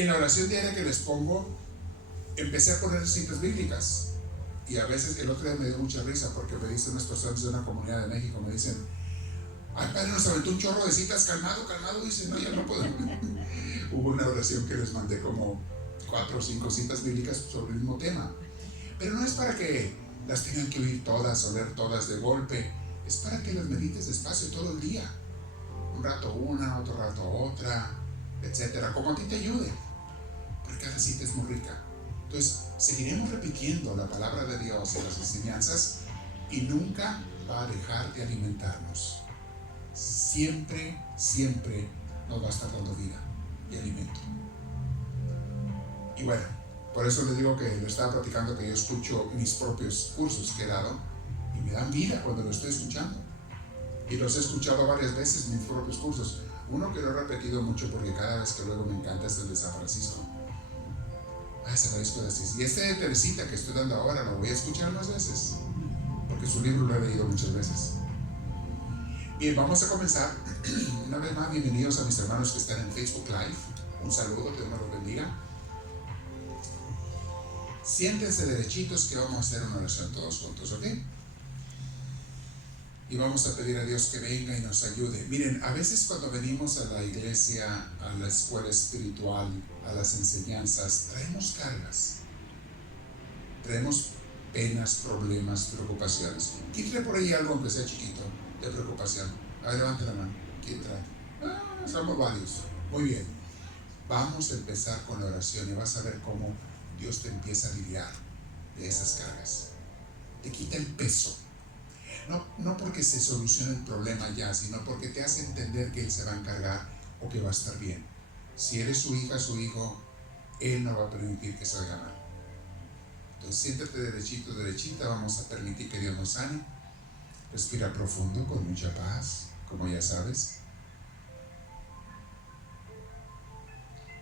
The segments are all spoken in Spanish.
En la oración diaria que les pongo, empecé a poner citas bíblicas. Y a veces, el otro día me dio mucha risa porque me dicen unas personas de una comunidad de México, me dicen: ay, padre, nos aventó un chorro de citas, calmado, calmado. Dice: no, ya no puedo. Hubo una oración que les mandé como 4 o 5 citas bíblicas sobre el mismo tema. Pero no es para que las tengan que oír todas o leer todas de golpe. Es para que las medites despacio todo el día. Un rato una, otro rato otra, etcétera, como a ti te ayude. Porque cada cita es muy rica. Entonces, seguiremos repitiendo la palabra de Dios y las enseñanzas y nunca va a dejar de alimentarnos. Siempre, siempre nos va a estar dando vida y alimento. Y bueno, por eso les digo que le estaba platicando que yo escucho mis propios cursos que he dado y me dan vida cuando lo estoy escuchando. Y los he escuchado varias veces, mis propios cursos. Uno que lo he repetido mucho porque cada vez que luego me encanta es el de San Francisco. San Francisco de Asís. Y este de Teresita que estoy dando ahora lo voy a escuchar más veces, porque su libro lo he leído muchas veces. Bien, vamos a comenzar. Una vez más, bienvenidos a mis hermanos que están en Facebook Live. Un saludo, Dios me los bendiga. Siéntense derechitos que vamos a hacer una oración todos juntos, ¿ok? Y vamos a pedir a Dios que venga y nos ayude. Miren, a veces cuando venimos a la iglesia, a la escuela espiritual, a las enseñanzas, traemos cargas. Traemos penas, problemas, preocupaciones. ¿Quién trae por ahí algo, aunque sea chiquito, de preocupación? A ver, levante la mano. ¿Quién trae? Somos varios. Muy bien. Vamos a empezar con la oración y vas a ver cómo Dios te empieza a aliviar de esas cargas. Te quita el peso. No porque se solucione el problema ya, sino porque te hace entender que Él se va a encargar o que va a estar bien. Si eres su hija, su hijo, Él no va a permitir que salga mal. Entonces siéntate derechito, derechita, vamos a permitir que Dios nos sane. Respira profundo, con mucha paz, como ya sabes.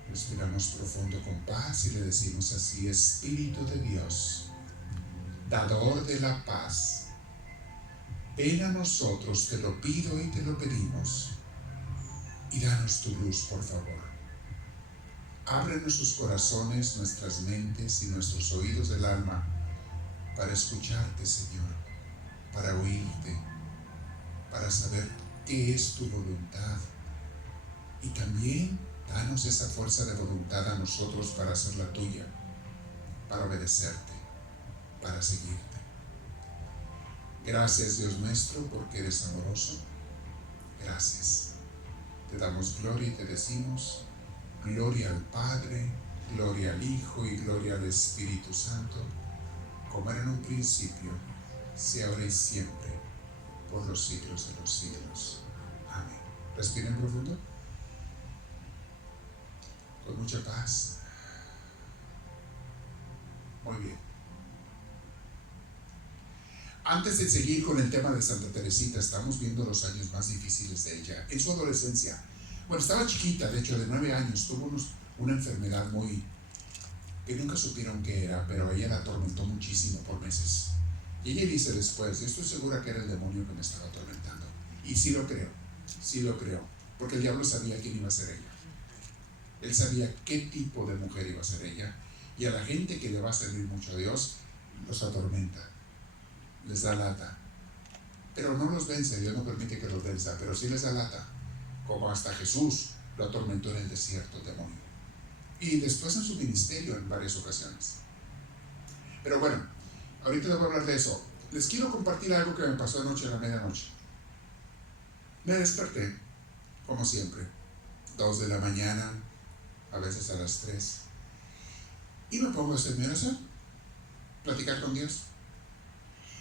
Respiramos profundo con paz y le decimos así: Espíritu de Dios, dador de la paz, ven a nosotros, te lo pido y te lo pedimos, y danos tu luz, por favor. Abre nuestros corazones, nuestras mentes y nuestros oídos del alma para escucharte, Señor, para oírte, para saber qué es tu voluntad. Y también danos esa fuerza de voluntad a nosotros para hacer la tuya, para obedecerte, para seguirte. Gracias, Dios nuestro, porque eres amoroso. Gracias. Te damos gloria y te decimos: gloria al Padre, gloria al Hijo y gloria al Espíritu Santo, como era en un principio, sea ahora y siempre, por los siglos de los siglos. Amén. Respiren profundo, con mucha paz. Muy bien. Antes de seguir con el tema de Santa Teresita, estamos viendo los años más difíciles de ella, en su adolescencia. Bueno, estaba chiquita, de hecho de 9 años, tuvo una enfermedad que nunca supieron qué era, pero ella la atormentó muchísimo por meses. Y ella dice después: yo estoy segura que era el demonio que me estaba atormentando. Y sí lo creo, porque el diablo sabía quién iba a ser ella. Él sabía qué tipo de mujer iba a ser ella, y a la gente que le va a servir mucho a Dios, los atormenta, les da lata. Pero no los vence, Dios no permite que los venza, pero sí les da lata, como hasta Jesús lo atormentó en el desierto el demonio. Y después en su ministerio en varias ocasiones. Pero bueno, ahorita les voy a hablar de eso. Les quiero compartir algo que me pasó anoche a la medianoche. Me desperté, como siempre, 2 de la mañana, a veces a las 3, y me pongo a hacer mi oración, platicar con Dios.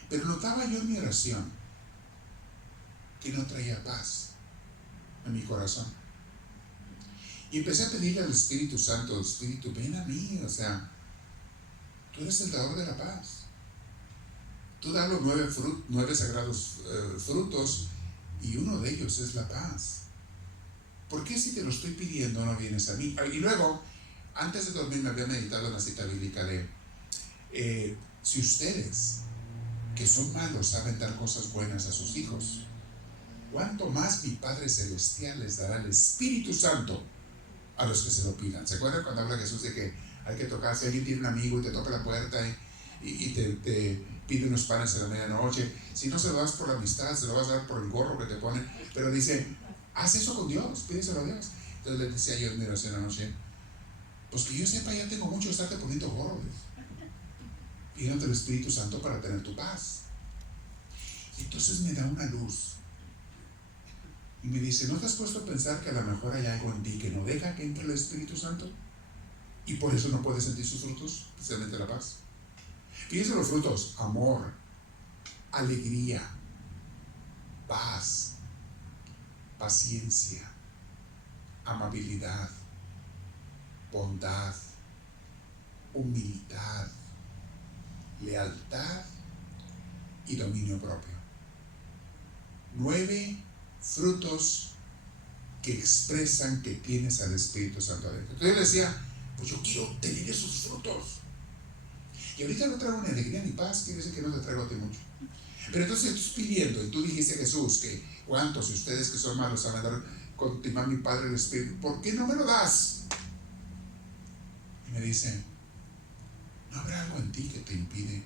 Pero notaba yo en mi oración que no traía paz en mi corazón. Y empecé a pedirle al Espíritu Santo: Espíritu, ven a mí, o sea, tú eres el dador de la paz. Tú das los 9 sagrados frutos, y uno de ellos es la paz. ¿Por qué si te lo estoy pidiendo no vienes a mí? Y luego, antes de dormir, me había meditado en la cita bíblica de si ustedes, que son malos, saben dar cosas buenas a sus hijos, ¿cuánto más mi Padre Celestial les dará el Espíritu Santo a los que se lo pidan. ¿Se acuerdan cuando habla Jesús de que hay que tocar? Si alguien tiene un amigo y te toca la puerta y te pide unos panes a la medianoche, si no se lo das por la amistad, se lo vas a dar por el gorro que te pone, pero dice, haz eso con Dios, pídeselo a Dios. Entonces le decía yo en mi oración anoche, pues que yo sepa, ya tengo mucho de estarte poniendo gorros, pidiéndote el Espíritu Santo para tener tu paz. Y entonces me da una luz y me dice, ¿no te has puesto a pensar que a lo mejor hay algo en ti que no deja que entre el Espíritu Santo? Y por eso no puedes sentir sus frutos, especialmente la paz. Fíjense los frutos: amor, alegría, paz, paciencia, amabilidad, bondad, humildad, lealtad y dominio propio. 9 frutos que expresan que tienes al Espíritu Santo adentro. Entonces yo le decía, pues yo quiero tener esos frutos. Y ahorita no traigo ni alegría ni paz, quiere decir que no te traigo a ti mucho. Pero entonces estás pidiendo, y tú dijiste a Jesús que cuántos de ustedes que son malos saben dar continuar mi Padre el Espíritu, ¿por qué no me lo das? Y me dice, ¿no habrá algo en ti que te impide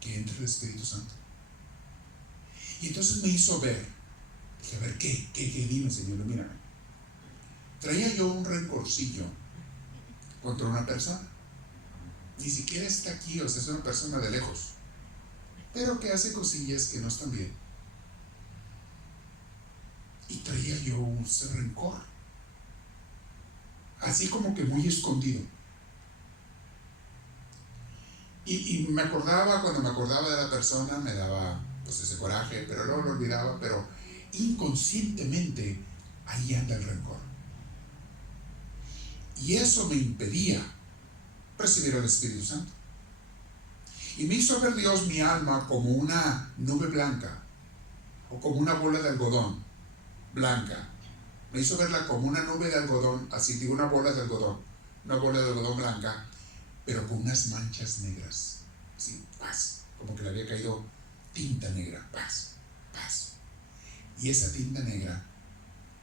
que entre el Espíritu Santo? Y entonces me hizo ver, dije, a ver, ¿qué dime, Señor? Mírame. Traía yo un rencorcillo contra una persona. Ni siquiera está aquí, o sea, es una persona de lejos, pero que hace cosillas que no están bien. Y traía yo ese rencor, así como que muy escondido. Y me acordaba, cuando me acordaba de la persona, me daba pues ese coraje, pero luego lo olvidaba, pero inconscientemente ahí anda el rencor. Y eso me impedía recibir al Espíritu Santo. Y me hizo ver Dios mi alma como una nube blanca, o como una bola de algodón blanca. Me hizo verla como una nube de algodón, así digo, una bola de algodón blanca, pero con unas manchas negras, así, paz, como que le había caído tinta negra, paz. Y esa tinta negra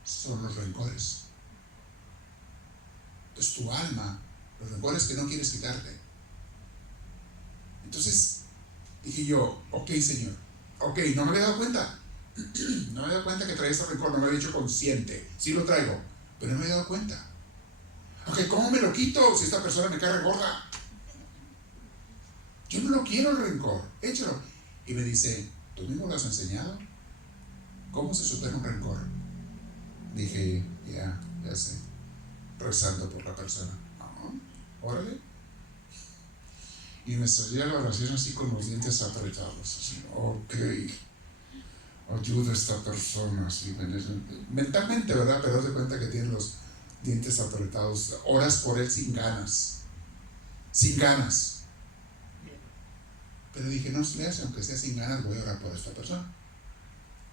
son los rencores. Entonces tu alma, los rencores que no quieres quitarte. Entonces dije yo, ok, Señor, ok, no me había dado cuenta. No me había dado cuenta que traía ese rencor, no me había hecho consciente. Sí lo traigo, pero no me había dado cuenta. Ok, ¿cómo me lo quito si esta persona me cae gorda? Yo no lo quiero el rencor, échalo. Y me dice, ¿tú mismo lo has enseñado? ¿Cómo se supera un rencor? Dije, ya sé, rezando por la persona. Órale. Y me salía la oración así con los dientes apretados, así, ok, ayuda a esta persona, así, mentalmente, ¿verdad? Pero haz de cuenta que tiene los dientes apretados, oras por él sin ganas. Pero dije, no se le hace, aunque sea sin ganas, voy a orar por esta persona.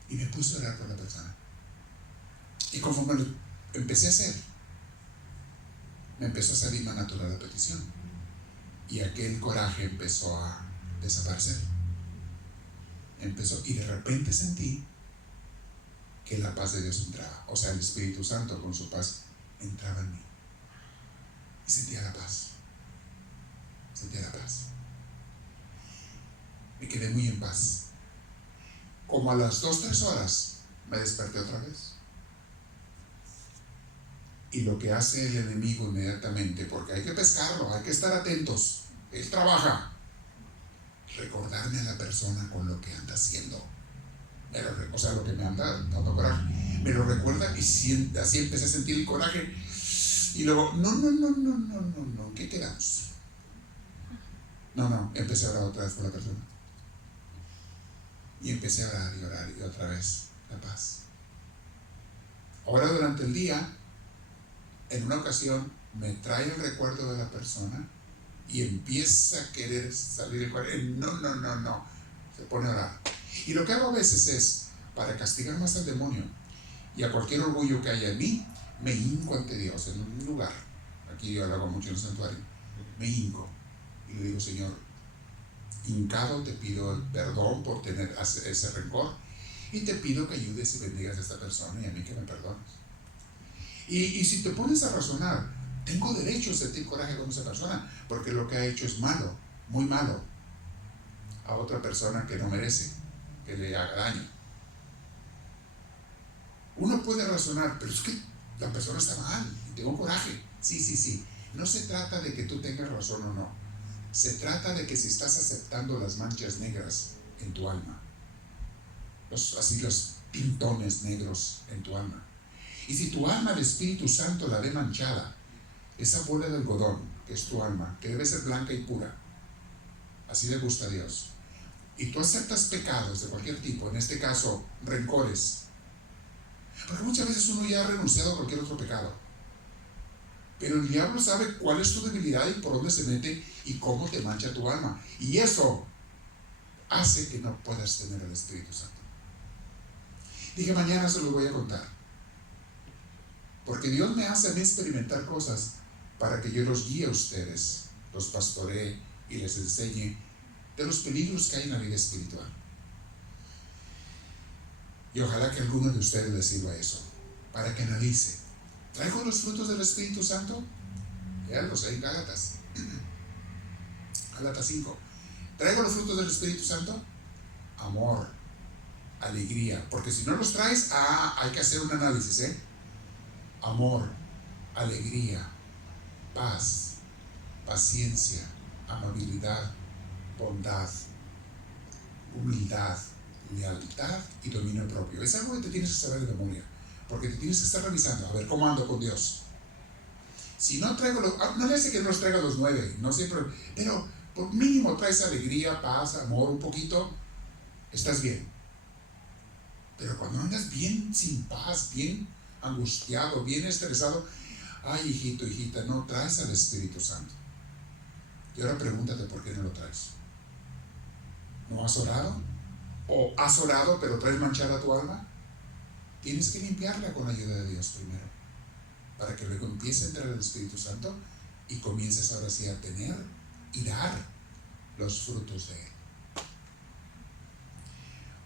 Y me puse a orar por la persona. Y conforme lo empecé a hacer, me empezó a salir más natural la petición. Y aquel coraje empezó a desaparecer. Y de repente sentí que la paz de Dios entraba. O sea, el Espíritu Santo con su paz entraba en mí. Y sentía la paz. Me quedé muy en paz. Como a las 2-3 horas me desperté otra vez. Y lo que hace el enemigo inmediatamente, porque hay que pescarlo, hay que estar atentos, él trabaja, recordarme a la persona con lo que anda haciendo. O sea, lo que me anda dando coraje. Me lo recuerda y así empecé a sentir el coraje. Y luego, no, ¿qué quedamos? No, empecé a orar otra vez por la persona. Y empecé a orar y otra vez la paz. Ahora durante el día, en una ocasión, me trae el recuerdo de la persona y empieza a querer salir el coraje. No. Se pone a orar. Y lo que hago a veces es, para castigar más al demonio y a cualquier orgullo que haya en mí, me hinco ante Dios en un lugar. Aquí yo lo hago mucho en el santuario. Me hinco y le digo, Señor, hincado te pido el perdón por tener ese rencor y te pido que ayudes y bendigas a esta persona y a mí que me perdones. Y si te pones a razonar, tengo derecho a sentir coraje con esa persona, porque lo que ha hecho es malo, muy malo, a otra persona que no merece que le haga daño. Uno puede razonar, pero es que la persona está mal, y tengo coraje. Sí. No se trata de que tú tengas razón o no. Se trata de que si estás aceptando las manchas negras en tu alma, los pintones negros en tu alma. Y si tu alma, el Espíritu Santo, la ve manchada, esa bola de algodón, que es tu alma, que debe ser blanca y pura, así le gusta a Dios, y tú aceptas pecados de cualquier tipo, en este caso, rencores, porque muchas veces uno ya ha renunciado a cualquier otro pecado, pero el diablo sabe cuál es tu debilidad y por dónde se mete y cómo te mancha tu alma, y eso hace que no puedas tener el Espíritu Santo. Dije, mañana se los voy a contar, porque Dios me hace a mí experimentar cosas para que yo los guíe a ustedes, los pastoree y les enseñe de los peligros que hay en la vida espiritual. Y ojalá que a alguno de ustedes les sirva eso, para que analice. ¿Traigo los frutos del Espíritu Santo? Ya los hay en Gálatas. Gálatas 5. ¿Traigo los frutos del Espíritu Santo? Amor, alegría, porque si no los traes, hay que hacer un análisis, amor, alegría, paz, paciencia, amabilidad, bondad, humildad, lealtad y dominio propio. Es algo que te tienes que saber de memoria, porque te tienes que estar revisando, a ver cómo ando con Dios. Si no traigo no le hace que no los traiga los 9, no siempre, pero por mínimo traes alegría, paz, amor, un poquito, estás bien. Pero cuando andas bien sin paz, bien angustiado, bien estresado, ay, hijito, hijita, no traes al Espíritu Santo. Y ahora pregúntate por qué no lo traes. ¿No has orado? ¿O has orado pero traes manchada tu alma? Tienes que limpiarla con la ayuda de Dios primero, para que luego empiece a entrar el Espíritu Santo y comiences ahora sí a tener y dar los frutos de Él.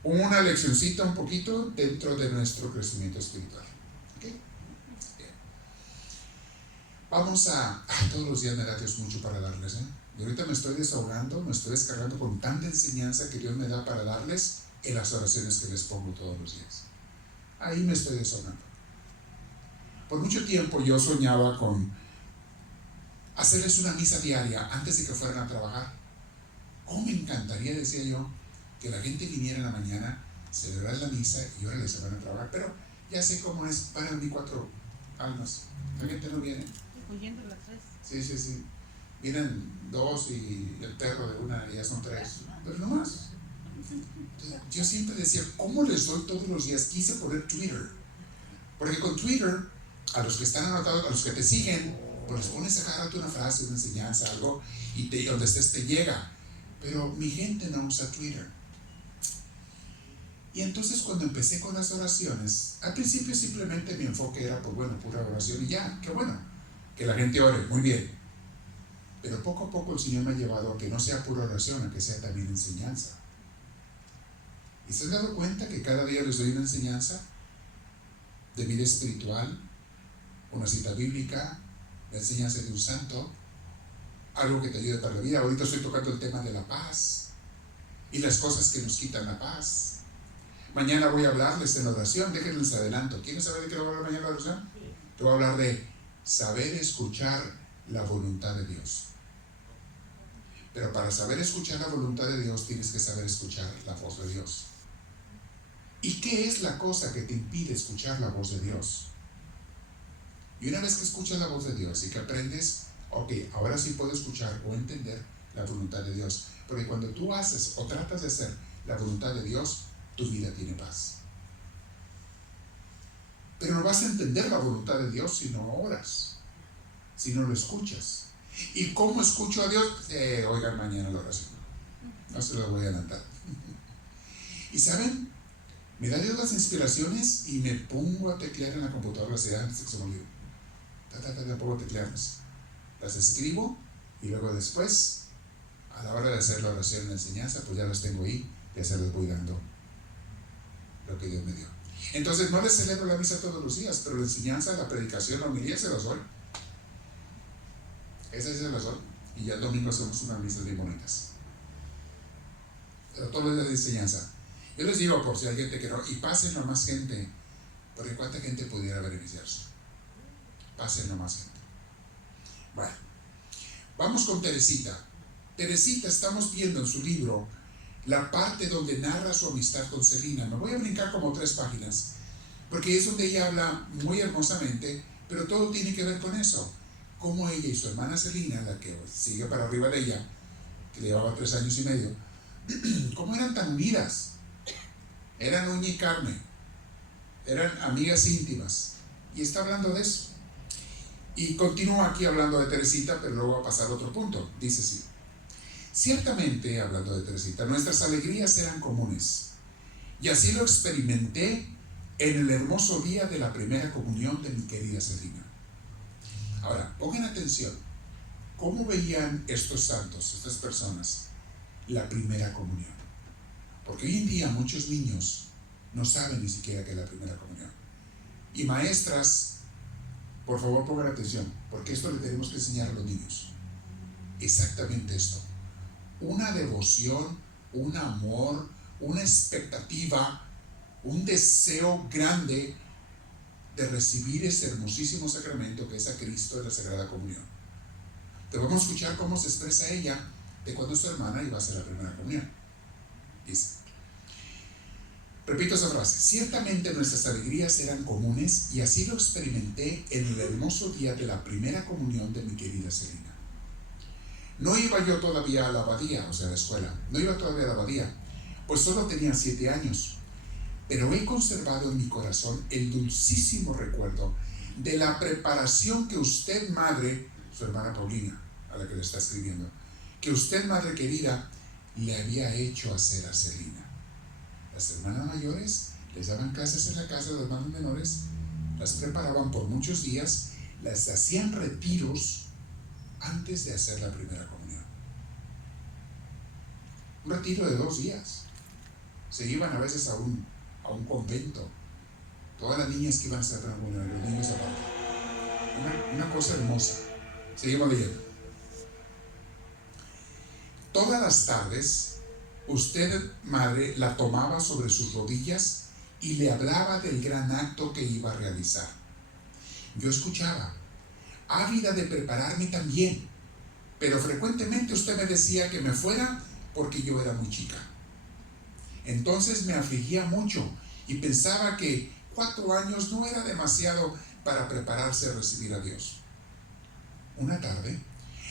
Una leccioncita un poquito dentro de nuestro crecimiento espiritual. ¿Okay? Bien. Vamos todos los días me da Dios mucho para darles, Y ahorita me estoy desahogando, me estoy descargando con tanta enseñanza que Dios me da para darles en las oraciones que les pongo todos los días. Ahí me estoy desahogando. Por mucho tiempo yo soñaba con hacerles una misa diaria antes de que fueran a trabajar. ¿Cómo me encantaría, decía yo, que la gente viniera en la mañana, celebrar la misa y ahora les van a trabajar? Pero ya sé cómo es, van a venir 4 almas, la gente no viene. Huyendo las 3. Sí. Vienen 2 y el perro de una, y ya son 3, pero no más. Yo siempre decía, ¿cómo les doy todos los días? Quise poner Twitter, porque con Twitter, a los que están anotados, a los que te siguen, pues les pones a cada rato una frase, una enseñanza, algo, y donde estés te llega. Pero mi gente no usa Twitter. Y entonces cuando empecé con las oraciones, al principio simplemente mi enfoque era, pues bueno, pura oración y ya, qué bueno, que la gente ore, muy bien. Pero poco a poco el Señor me ha llevado a que no sea pura oración, a que sea también enseñanza. ¿Y se han dado cuenta que cada día les doy una enseñanza de vida espiritual, una cita bíblica, la enseñanza de un santo, algo que te ayude para la vida? Ahorita estoy tocando el tema de la paz y las cosas que nos quitan la paz. Mañana voy a hablarles en la oración, déjenles adelanto. ¿Quieren saber de qué voy a hablar mañana en la oración? Te voy a hablar de saber escuchar la voluntad de Dios. Pero para saber escuchar la voluntad de Dios tienes que saber escuchar la voz de Dios. ¿Y qué es la cosa que te impide escuchar la voz de Dios? Y una vez que escuchas la voz de Dios y que aprendes, ok, ahora sí puedo escuchar o entender la voluntad de Dios. Porque cuando tú haces o tratas de hacer la voluntad de Dios, tu vida tiene paz. Pero no vas a entender la voluntad de Dios si no oras, si no lo escuchas. ¿Y cómo escucho a Dios? Oigan mañana la oración. No se lo voy a adelantar. Y saben, me da Dios las inspiraciones y me pongo a teclear en la computadora antes de que se me olvide. Me pongo a teclearlas. Las escribo y luego después, a la hora de hacer la oración en la enseñanza, pues ya las tengo ahí, ya se las voy dando lo que Dios me dio. Entonces no les celebro la misa todos los días, pero la enseñanza, la predicación, la homilía se las doy. Esas sí se las doy. Y ya el domingo hacemos unas misas bien bonitas. Pero todo es de enseñanza. Yo les digo, por si hay gente que no, y pásenlo a más gente, porque cuánta gente pudiera beneficiarse. Pásenlo a más gente. Bueno, vamos con Teresita. Teresita, estamos viendo en su libro la parte donde narra su amistad con Celina. Me voy a brincar como 3 páginas, porque es donde ella habla muy hermosamente, pero todo tiene que ver con eso. Cómo ella y su hermana Celina, la que sigue para arriba de ella, que llevaba 3 años y medio, cómo eran tan unidas. Eran uña y carne, eran amigas íntimas. Y está hablando de eso. Y continúa aquí hablando de Teresita, pero luego va a pasar a otro punto. Dice así: ciertamente, hablando de Teresita, nuestras alegrías eran comunes, y así lo experimenté en el hermoso día de la primera comunión de mi querida Celina. Ahora, pongan atención, ¿cómo veían estos santos, estas personas, la primera comunión? Porque hoy en día muchos niños no saben ni siquiera qué es la primera comunión. Y maestras, por favor pongan atención, porque esto le tenemos que enseñar a los niños. Exactamente esto. Una devoción, un amor, una expectativa, un deseo grande de recibir ese hermosísimo sacramento que es a Cristo en la Sagrada Comunión. Te vamos a escuchar cómo se expresa ella de cuando su hermana iba a hacer la primera comunión. Dice, repito esa frase: ciertamente nuestras alegrías eran comunes, y así lo experimenté en el hermoso día de la primera comunión de mi querida Celina. No iba yo todavía a la abadía, o sea, a la escuela, no iba todavía a la abadía, pues solo tenía 7 años, pero he conservado en mi corazón el dulcísimo recuerdo de la preparación que usted, madre, su hermana Paulina, a la que le está escribiendo, que usted, madre querida, le había hecho hacer a Celina. Las hermanas mayores les daban clases en la casa de los hermanos menores, las preparaban por muchos días, las hacían retiros antes de hacer la primera comunión. Un retiro de 2 días. Se iban a veces a un convento. Todas las niñas que iban a hacer la comunión, los niños aparte. Una cosa hermosa. Seguimos leyendo. Todas las tardes, usted, madre, la tomaba sobre sus rodillas y le hablaba del gran acto que iba a realizar. Yo escuchaba, ávida de prepararme también, pero frecuentemente usted me decía que me fuera porque yo era muy chica. Entonces me afligía mucho y pensaba que 4 años no era demasiado para prepararse a recibir a Dios. Una tarde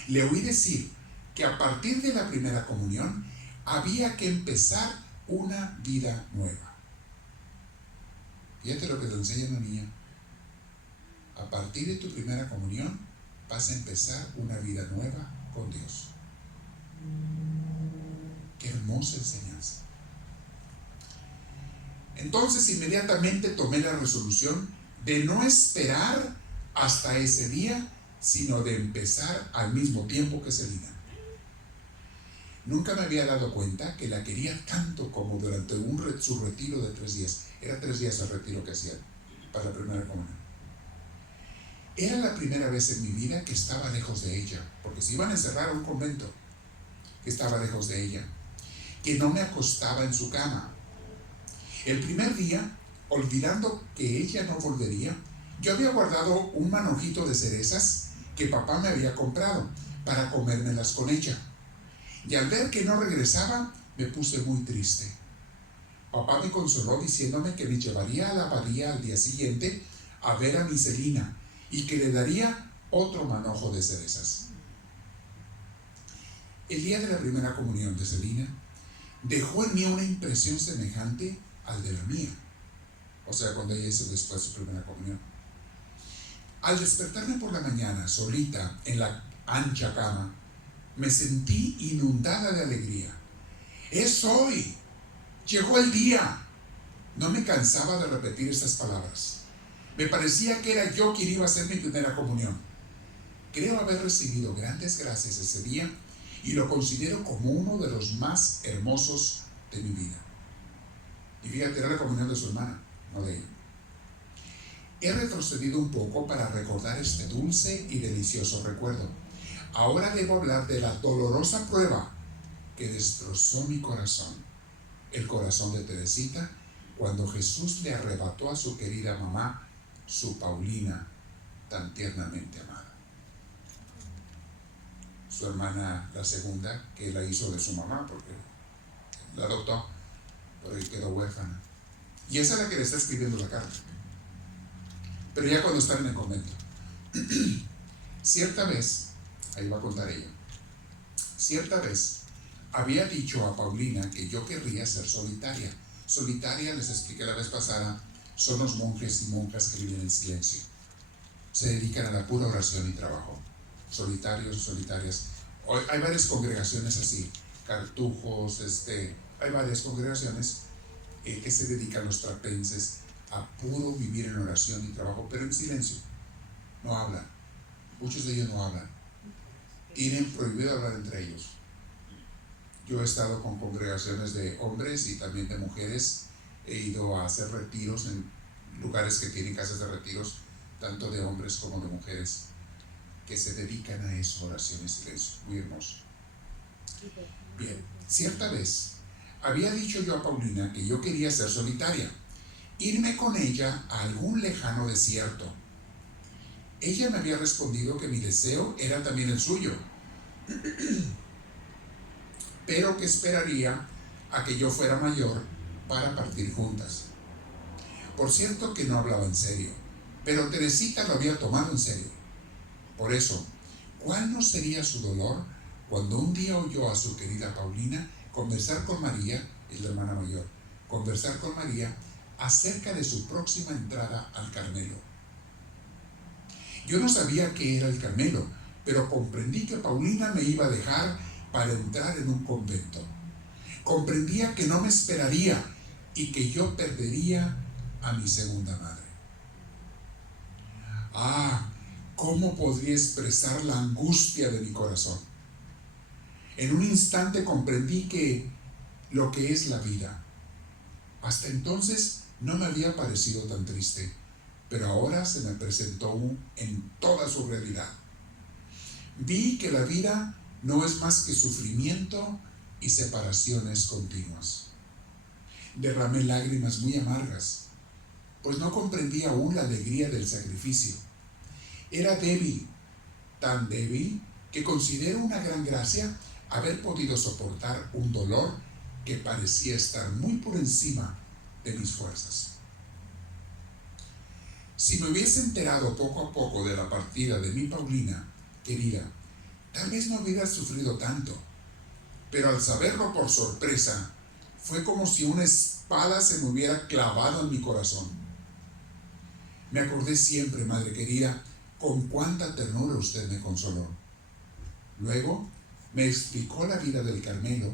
le oí decir que a partir de la primera comunión había que empezar una vida nueva. Fíjate lo que te enseña una niña. A partir de tu primera comunión vas a empezar una vida nueva con Dios. Qué hermosa enseñanza. Entonces inmediatamente tomé la resolución de no esperar hasta ese día, sino de empezar al mismo tiempo que Celina. Nunca me había dado cuenta que la quería tanto como durante su retiro de 3 días. Era 3 días el retiro que hacían para la primera comunión. Era la primera vez en mi vida que estaba lejos de ella, porque se iban a encerrar a un convento, que estaba lejos de ella, que no me acostaba en su cama. El primer día, olvidando que ella no volvería, yo había guardado un manojito de cerezas que papá me había comprado para comérmelas con ella. Y al ver que no regresaba, me puse muy triste. Papá me consoló diciéndome que me llevaría a la abadía al día siguiente a ver a mi Celina y que le daría otro manojo de cerezas. El día de la primera comunión de Celina dejó en mí una impresión semejante al de la mía, o sea, cuando ella hizo después su primera comunión. Al despertarme por la mañana, solita, en la ancha cama, me sentí inundada de alegría. ¡Es hoy! ¡Llegó el día! No me cansaba de repetir estas palabras. Me parecía que era yo quien iba a hacer mi primera comunión. Creo haber recibido grandes gracias ese día y lo considero como uno de los más hermosos de mi vida. Y fíjate, era la comunión de su hermana. no de ella. He retrocedido un poco para recordar este dulce y delicioso recuerdo. Ahora debo hablar de la dolorosa prueba que destrozó mi corazón, el corazón de Teresita, cuando Jesús le arrebató a su querida mamá, su Paulina, tan tiernamente amada. Su hermana, la segunda, que la hizo de su mamá, porque la adoptó, pero ahí quedó huérfana. Y esa es la que le está escribiendo la carta. Pero ya cuando están en el convento. Cierta vez, ahí va a contar ella, cierta vez había dicho a Paulina que yo querría ser solitaria. Solitaria, les expliqué la vez pasada, son los monjes y monjas que viven en silencio. Se dedican a la pura oración y trabajo. Solitarios, solitarias. Hoy hay varias congregaciones así, cartujos, hay varias congregaciones que se dedican, los trapenses, a puro vivir en oración y trabajo, pero en silencio. No hablan. Muchos de ellos no hablan. Tienen prohibido hablar entre ellos. Yo he estado con congregaciones de hombres y también de mujeres. He ido a hacer retiros en lugares que tienen casas de retiros, tanto de hombres como de mujeres, que se dedican a eso, oración y silencio. Muy hermoso. Bien, cierta vez había dicho yo a Paulina que yo quería ser solitaria, irme con ella a algún lejano desierto. Ella me había respondido que mi deseo era también el suyo, pero que esperaría a que yo fuera mayor para partir juntas. Por cierto que no hablaba en serio, pero Teresita lo había tomado en serio. Por eso, ¿cuál no sería su dolor cuando un día oyó a su querida Paulina conversar con María, es la hermana mayor, conversar con María acerca de su próxima entrada al Carmelo? Yo no sabía qué era el Carmelo, pero comprendí que Paulina me iba a dejar para entrar en un convento. Comprendía que no me esperaría y que yo perdería a mi segunda madre. ¿Cómo podría expresar la angustia de mi corazón? En un instante comprendí que lo que es la vida. Hasta entonces no me había parecido tan triste, pero ahora se me presentó en toda su realidad. Vi que la vida no es más que sufrimiento y separaciones continuas. Derramé lágrimas muy amargas, pues no comprendí aún la alegría del sacrificio. Era débil, tan débil que considero una gran gracia haber podido soportar un dolor que parecía estar muy por encima de mis fuerzas. Si me hubiese enterado poco a poco de la partida de mi Paulina, querida, tal vez no hubiera sufrido tanto, pero al saberlo por sorpresa, fue como si una espada se me hubiera clavado en mi corazón. Me acordé siempre, madre querida, con cuánta ternura usted me consoló. Luego me explicó la vida del Carmelo,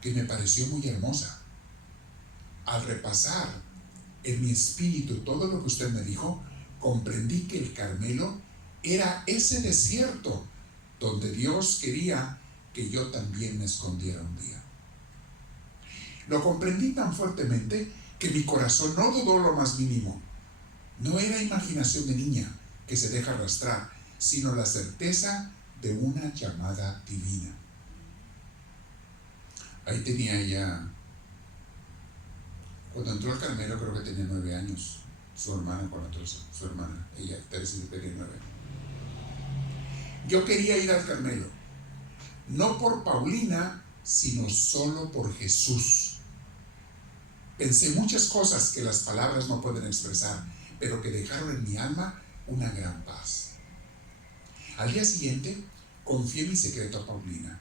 que me pareció muy hermosa. Al repasar en mi espíritu todo lo que usted me dijo, comprendí que el Carmelo era ese desierto donde Dios quería que yo también me escondiera un día. Lo comprendí tan fuertemente que mi corazón no dudó lo más mínimo. No era imaginación de niña que se deja arrastrar, sino la certeza de una llamada divina. Ahí tenía ella, cuando entró al Carmelo creo que tenía 9 años, su hermana, cuando entró su hermana, ella, Teresita, tenía 9 años. Yo quería ir al Carmelo, no por Paulina, sino solo por Jesús. Pensé muchas cosas que las palabras no pueden expresar, pero que dejaron en mi alma una gran paz. Al día siguiente, confié mi secreto a Paulina,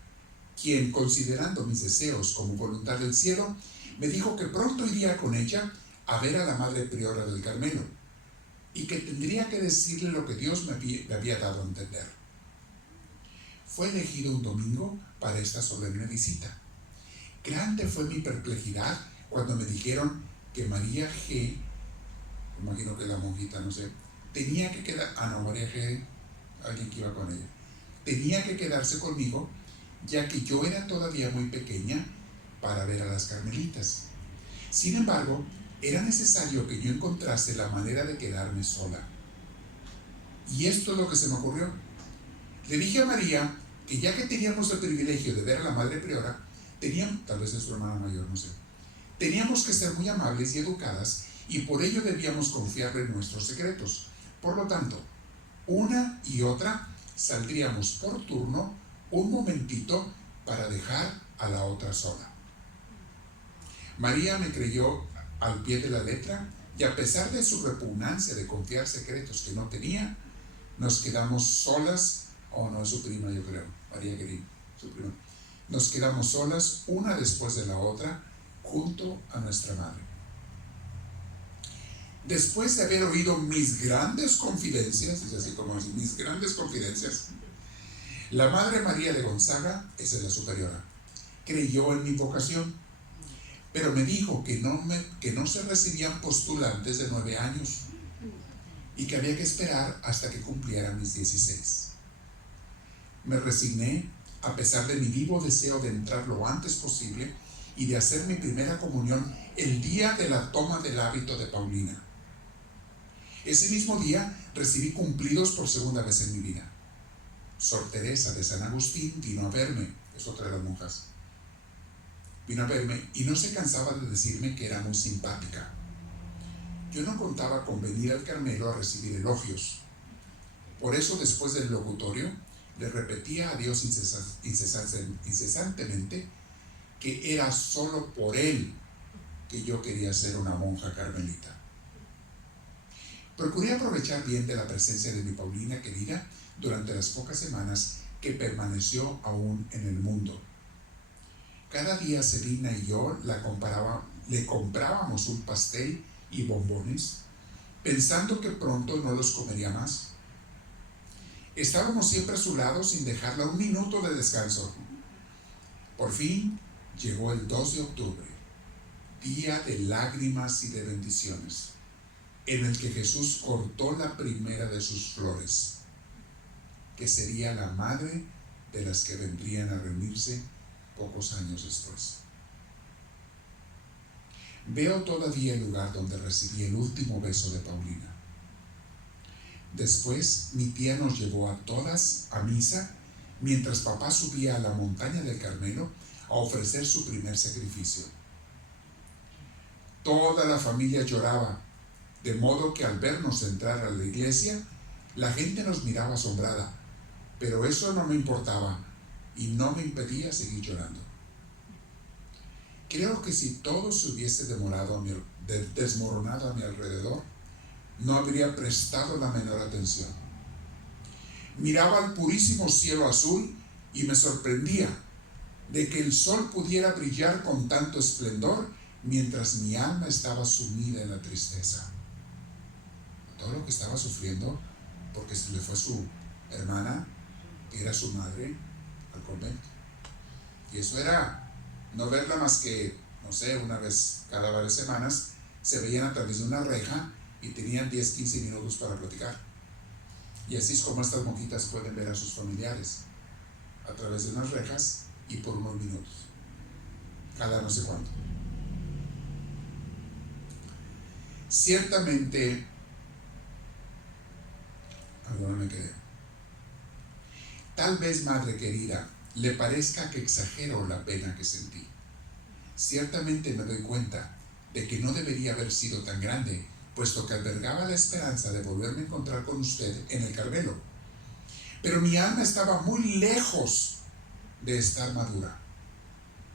quien, considerando mis deseos como voluntad del cielo, me dijo que pronto iría con ella a ver a la madre priora del Carmelo y que tendría que decirle lo que Dios me había dado a entender. Fue elegido un domingo para esta solemne visita. Grande fue mi perplejidad cuando me dijeron que María G., imagino que la monjita, no sé, tenía que quedar, María G., alguien que iba con ella, tenía que quedarse conmigo, ya que yo era todavía muy pequeña para ver a las carmelitas. Sin embargo, era necesario que yo encontrase la manera de quedarme sola. Y esto es lo que se me ocurrió. Le dije a María que ya que teníamos el privilegio de ver a la Madre Priora, tal vez es su hermana mayor, no sé, teníamos que ser muy amables y educadas y por ello debíamos confiar en nuestros secretos. Por lo tanto, una y otra saldríamos por turno un momentito para dejar a la otra sola. María me creyó al pie de la letra y a pesar de su repugnancia de confiar secretos que no tenía, nos quedamos solas, no es su prima yo creo, María querida, su prima. Nos quedamos solas una después de la otra junto a nuestra madre. Después de haber oído mis grandes confidencias, es así como así, mis grandes confidencias, la Madre María de Gonzaga, esa es la superiora, creyó en mi vocación, pero me dijo que no se recibían postulantes de 9 años y que había que esperar hasta que cumpliera mis 16. Me resigné a pesar de mi vivo deseo de entrar lo antes posible y de hacer mi primera comunión el día de la toma del hábito de Paulina. Ese mismo día recibí cumplidos por segunda vez en mi vida. Sor Teresa de San Agustín vino a verme, es otra de las monjas. Vino a verme y no se cansaba de decirme que era muy simpática. Yo no contaba con venir al Carmelo a recibir elogios. Por eso, después del locutorio, le repetía a Dios incesantemente que era solo por Él que yo quería ser una monja carmelita. Procuré aprovechar bien de la presencia de mi Paulina querida durante las pocas semanas que permaneció aún en el mundo. Cada día Celina y yo le comprábamos un pastel y bombones, pensando que pronto no los comería más. Estábamos siempre a su lado sin dejarla un minuto de descanso. Por fin llegó el 2 de octubre, día de lágrimas y de bendiciones, en el que Jesús cortó la primera de sus flores, que sería la madre de las que vendrían a reunirse pocos años después. Veo todavía el lugar donde recibí el último beso de Paulina. Después mi tía nos llevó a todas a misa mientras papá subía a la montaña del Carmelo a ofrecer su primer sacrificio. Toda la familia lloraba, de modo que al vernos entrar a la iglesia, la gente nos miraba asombrada, pero eso no me importaba y no me impedía seguir llorando. Creo que si todo se hubiese desmoronado a mi alrededor, no habría prestado la menor atención. Miraba al purísimo cielo azul y me sorprendía de que el sol pudiera brillar con tanto esplendor mientras mi alma estaba sumida en la tristeza. Todo lo que estaba sufriendo porque se le fue su hermana, que era su madre, al convento. Y eso era no verla más que, no sé, una vez cada varias semanas, se veían a través de una reja y tenían 10-15 minutos para platicar. Y así es como estas monjitas pueden ver a sus familiares, a través de unas rejas y por unos minutos, cada no sé cuánto. Ciertamente, ¿dónde me quedé? Tal vez, madre querida, le parezca que exagero la pena que sentí. Ciertamente me doy cuenta de que no debería haber sido tan grande, puesto que albergaba la esperanza de volverme a encontrar con usted en el Carmelo. Pero mi alma estaba muy lejos de estar madura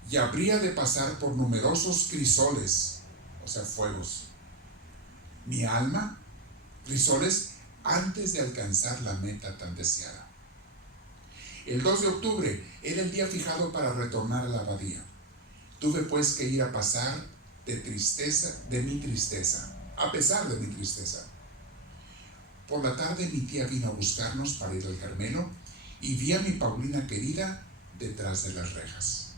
y habría de pasar por numerosos crisoles, o sea, fuegos. Mi alma, crisoles, antes de alcanzar la meta tan deseada. El 2 de octubre era el día fijado para retornar a la abadía. Tuve pues que ir a pasar de mi tristeza, a pesar de mi tristeza. Por la tarde mi tía vino a buscarnos para ir al Carmelo y vi a mi Paulina querida detrás de las rejas.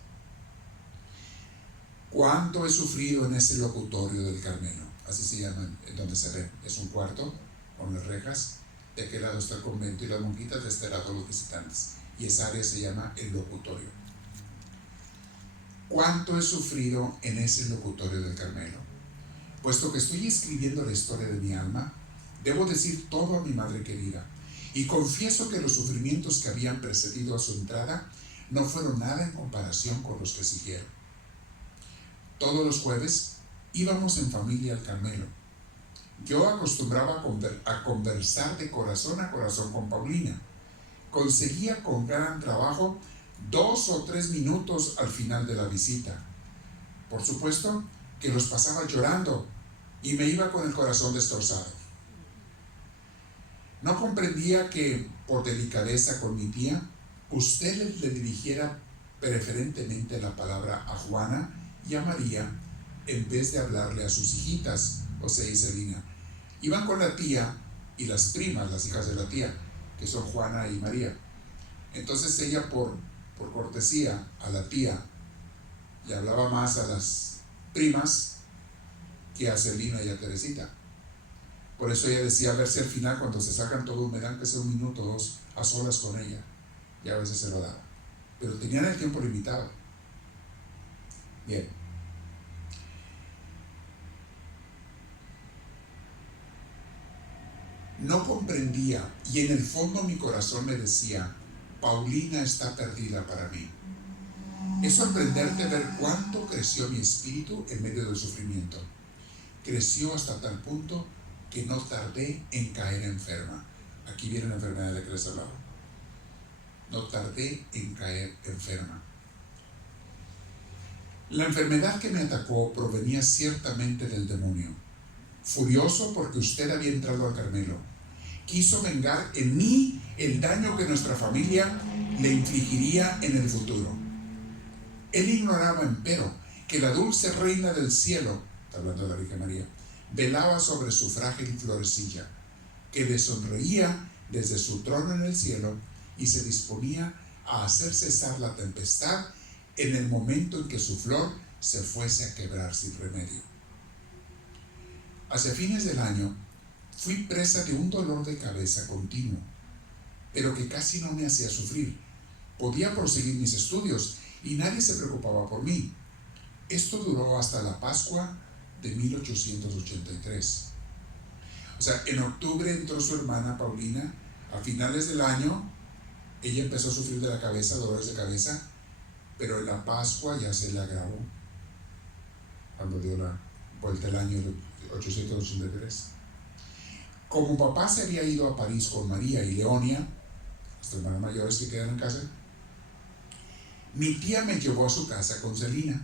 ¿Cuánto he sufrido en ese locutorio del Carmelo? Así se llama, en donde se ve. Es un cuarto con las rejas. De aquel lado está el convento y las monjitas, de este lado los visitantes. Y esa área se llama el locutorio. ¿Cuánto he sufrido en ese locutorio del Carmelo? Puesto que estoy escribiendo la historia de mi alma, debo decir todo a mi madre querida, y confieso que los sufrimientos que habían precedido a su entrada no fueron nada en comparación con los que siguieron. Todos los jueves íbamos en familia al Carmelo. Yo acostumbraba a conversar de corazón a corazón con Paulina. Conseguía con gran trabajo 2 o 3 minutos al final de la visita. Por supuesto que los pasaba llorando y me iba con el corazón destrozado. No comprendía que, por delicadeza con mi tía, usted le dirigiera preferentemente la palabra a Juana y a María en vez de hablarle a sus hijitas, José y Celina. Iban con la tía y las primas, las hijas de la tía, que son Juana y María. Entonces ella, por cortesía a la tía, le hablaba más a las primas que a Celina y a Teresita. Por eso ella decía, a ver si al final, cuando se sacan todo, me dan que sea 1 minuto o 2 a solas con ella. Y a veces se lo daba. Pero tenían el tiempo limitado. Bien. No comprendía, y en el fondo mi corazón me decía, Paulina está perdida para mí. Es sorprendente ver cuánto creció mi espíritu en medio del sufrimiento. Creció hasta tal punto que no tardé en caer enferma. Aquí viene la enfermedad de que les hablaba. No tardé en caer enferma. La enfermedad que me atacó provenía ciertamente del demonio. Furioso porque usted había entrado al Carmelo, quiso vengar en mí el daño que nuestra familia le infligiría en el futuro. Él ignoraba, empero, que la dulce reina del cielo, hablando de la Virgen María, velaba sobre su frágil florecilla, que le sonreía desde su trono en el cielo y se disponía a hacer cesar la tempestad en el momento en que su flor se fuese a quebrar sin remedio. Hacia fines del año fui presa de un dolor de cabeza continuo, pero que casi no me hacía sufrir. Podía proseguir mis estudios y nadie se preocupaba por mí. Esto duró hasta la Pascua de 1883. O sea, en octubre entró su hermana Paulina. A finales del año ella empezó a sufrir de la cabeza, dolores de cabeza, pero en la Pascua ya se le agravó cuando dio la vuelta el año 1883. Como papá se había ido a París con María y Leonia, las hermanas mayores que quedan en casa, mi tía me llevó a su casa con Celina.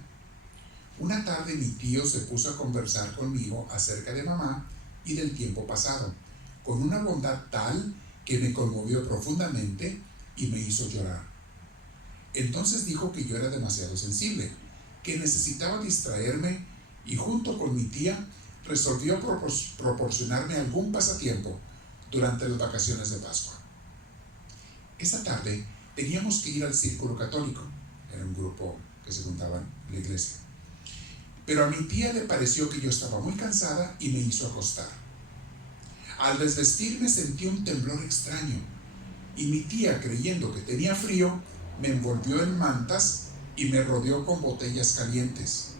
Una tarde mi tío se puso a conversar conmigo acerca de mamá y del tiempo pasado, con una bondad tal que me conmovió profundamente y me hizo llorar. Entonces dijo que yo era demasiado sensible, que necesitaba distraerme y junto con mi tía resolvió proporcionarme algún pasatiempo durante las vacaciones de Pascua. Esa tarde teníamos que ir al Círculo Católico, era un grupo que se juntaba en la iglesia. Pero a mi tía le pareció que yo estaba muy cansada y me hizo acostar. Al desvestirme sentí un temblor extraño y mi tía, creyendo que tenía frío, me envolvió en mantas y me rodeó con botellas calientes.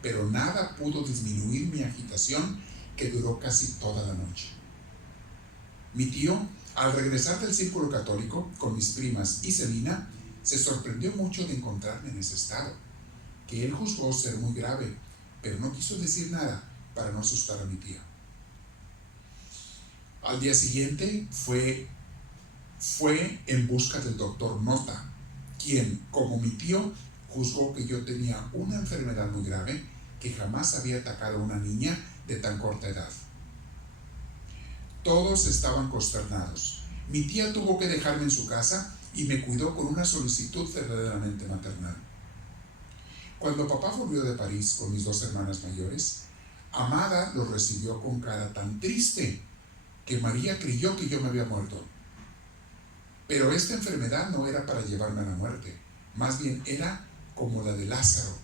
Pero nada pudo disminuir mi agitación, que duró casi toda la noche. Mi tío, al regresar del Círculo Católico con mis primas y Celina, se sorprendió mucho de encontrarme en ese estado, que él juzgó ser muy grave, pero no quiso decir nada para no asustar a mi tía. Al día siguiente fue en busca del doctor Nota, quien, como mi tío, juzgó que yo tenía una enfermedad muy grave que jamás había atacado a una niña de tan corta edad. Todos estaban consternados. Mi tía tuvo que dejarme en su casa y me cuidó con una solicitud verdaderamente maternal. Cuando papá volvió de París con mis 2 hermanas mayores, Amada los recibió con cara tan triste que María creyó que yo me había muerto. Pero esta enfermedad no era para llevarme a la muerte, más bien era como la de Lázaro,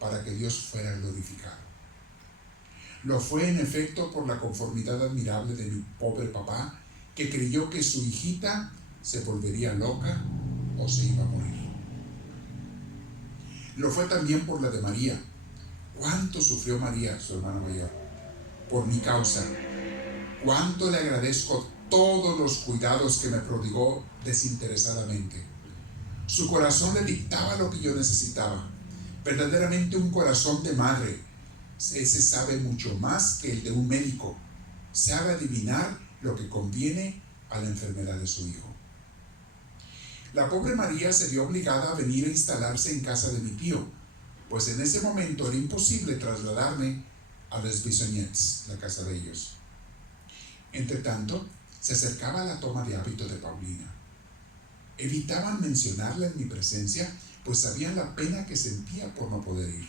para que Dios fuera glorificado. Lo fue en efecto por la conformidad admirable de mi pobre papá, que creyó que su hijita se volvería loca o se iba a morir. Lo fue también por la de María. cuánto sufrió María, su hermana mayor, por mi causa. Cuánto le agradezco todos los cuidados que me prodigó desinteresadamente. Su corazón le dictaba lo que yo necesitaba. Verdaderamente un corazón de madre. Ese sabe mucho más que el de un médico. Sabe adivinar lo que conviene a la enfermedad de su hijo. La pobre María se vio obligada a venir a instalarse en casa de mi tío, pues en ese momento era imposible trasladarme a Les Bisonets, la casa de ellos. Entre tanto, se acercaba la toma de hábito de Paulina. Evitaban mencionarla en mi presencia, pues sabían la pena que sentía por no poder ir.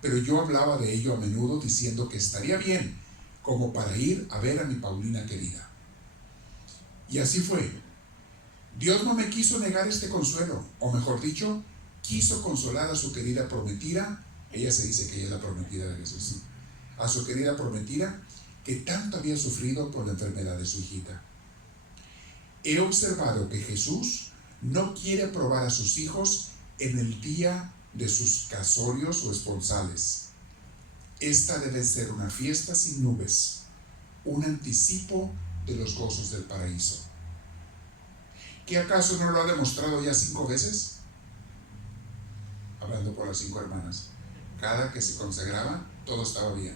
Pero yo hablaba de ello a menudo diciendo que estaría bien como para ir a ver a mi Paulina querida. Y así fue. Dios no me quiso negar este consuelo, o mejor dicho, quiso consolar a su querida prometida. Ella se dice que ella es la prometida de Jesús. A su querida prometida, que tanto había sufrido por la enfermedad de su hijita. He observado que Jesús no quiere probar a sus hijos en el día de sus casorios o esponsales. Esta debe ser una fiesta sin nubes, un anticipo de los gozos del paraíso. ¿Qué acaso no lo ha demostrado ya 5 veces? Hablando por las 5 hermanas. Cada que se consagraba, todo estaba bien.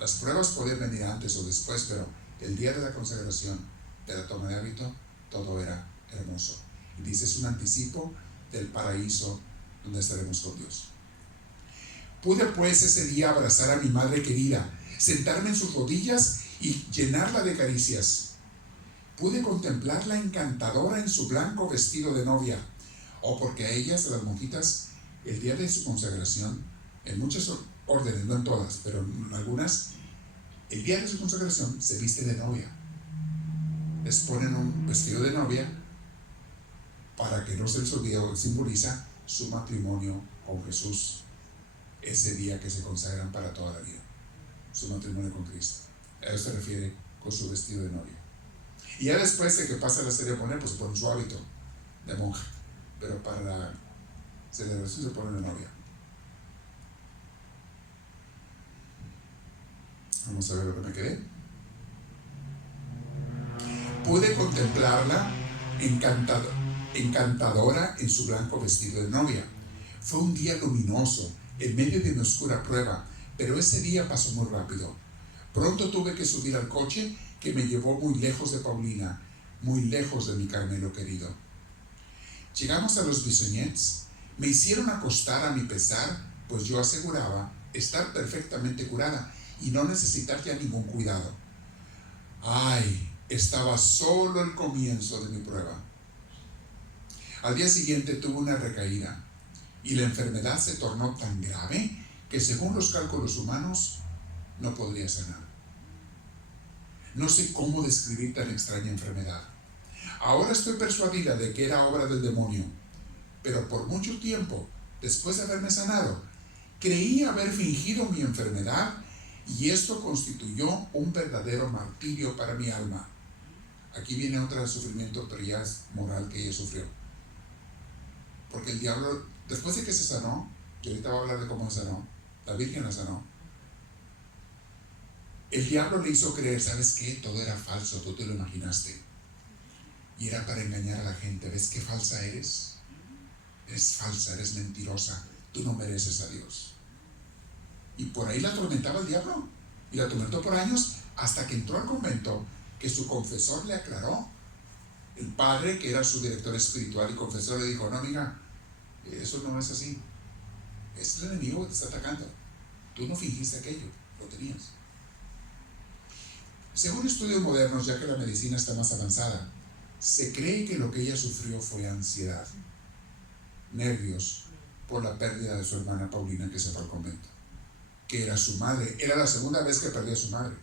Las pruebas podían venir antes o después, pero el día de la consagración, de la toma de hábito, todo era hermoso. Y dice, es un anticipo del paraíso donde estaremos con Dios. Pude pues ese día abrazar a mi madre querida, sentarme en sus rodillas y llenarla de caricias. Pude contemplarla encantadora en su blanco vestido de novia, o porque a ellas, a las monjitas, el día de su consagración, en muchas órdenes, no en todas, pero en algunas, el día de su consagración se viste de novia. Les ponen un vestido de novia para que no se les olvide, simboliza su matrimonio con Jesús, ese día que se consagran para toda la vida, su matrimonio con Cristo. A eso se refiere con su vestido de novia. Y ya después de que pasa la ceremonia, pues se pone su hábito de monja, pero para la celebración se pone de novia. Vamos a ver lo que me quedé. Pude contemplarla encantadora en su blanco vestido de novia. Fue un día luminoso, en medio de una oscura prueba, pero ese día pasó muy rápido. Pronto tuve que subir al coche que me llevó muy lejos de Paulina, muy lejos de mi Carmelo querido. Llegamos a los Bisonets. Me hicieron acostar a mi pesar, pues yo aseguraba estar perfectamente curada y no necesitar ya ningún cuidado. ¡Ay! Estaba solo el comienzo de mi prueba. Al día siguiente tuve una recaída y la enfermedad se tornó tan grave que según los cálculos humanos no podría sanar. No sé cómo describir tan extraña enfermedad. Ahora estoy persuadida de que era obra del demonio, pero por mucho tiempo, después de haberme sanado, creí haber fingido mi enfermedad y esto constituyó un verdadero martirio para mi alma. Aquí viene otro sufrimiento, pero ya es moral que ella sufrió. Porque el diablo, después de que se sanó, yo ahorita voy a hablar de cómo se sanó, la Virgen la sanó. El diablo le hizo creer, ¿sabes qué? Todo era falso, tú te lo imaginaste. Y era para engañar a la gente. ¿Ves qué falsa eres? Eres falsa, eres mentirosa. Tú no mereces a Dios. Y por ahí la atormentaba el diablo. Y la atormentó por años hasta que entró al convento, que su confesor le aclaró. El padre, que era su director espiritual y confesor, le dijo, no, amiga, eso no es así. Es el enemigo que te está atacando. Tú no fingiste aquello, lo tenías. Según estudios modernos, ya que la medicina está más avanzada, se cree que lo que ella sufrió fue ansiedad, nervios por la pérdida de su hermana Paulina, que se fue al convento, que era su madre. Era la segunda vez que perdió a su madre.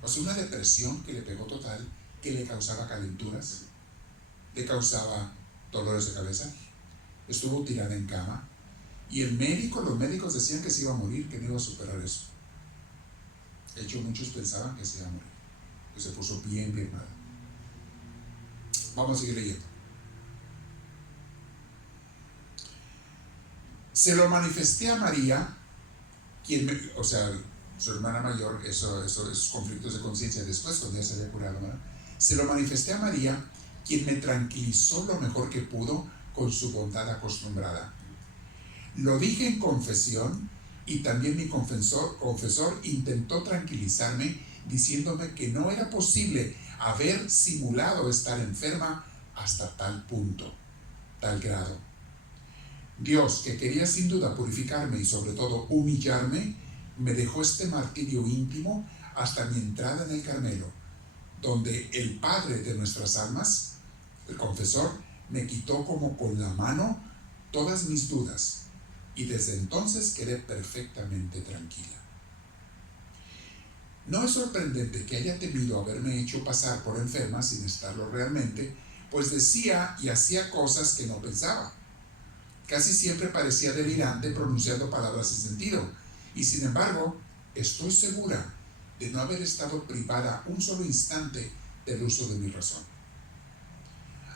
O sea, una depresión que le pegó total, que le causaba calenturas, le causaba dolores de cabeza, estuvo tirada en cama y los médicos decían que se iba a morir, que no iba a superar eso. De hecho, muchos pensaban que se iba a morir, que se puso bien mal. Vamos a seguir leyendo. Se lo manifesté a María, o sea, su hermana mayor, esos conflictos de conciencia después, cuando ya se había curado, ¿verdad? Se lo manifesté a María, quien me tranquilizó lo mejor que pudo con su bondad acostumbrada. Lo dije en confesión y también mi confesor intentó tranquilizarme diciéndome que no era posible haber simulado estar enferma hasta tal punto, tal grado. Dios, que quería sin duda purificarme y sobre todo humillarme, me dejó este martirio íntimo hasta mi entrada en el Carmelo, donde el Padre de nuestras almas, el confesor, me quitó como con la mano todas mis dudas y desde entonces quedé perfectamente tranquila. No es sorprendente que haya temido haberme hecho pasar por enferma sin estarlo realmente, pues decía y hacía cosas que no pensaba. Casi siempre parecía delirante pronunciando palabras sin sentido, y sin embargo, estoy segura de no haber estado privada un solo instante del uso de mi razón.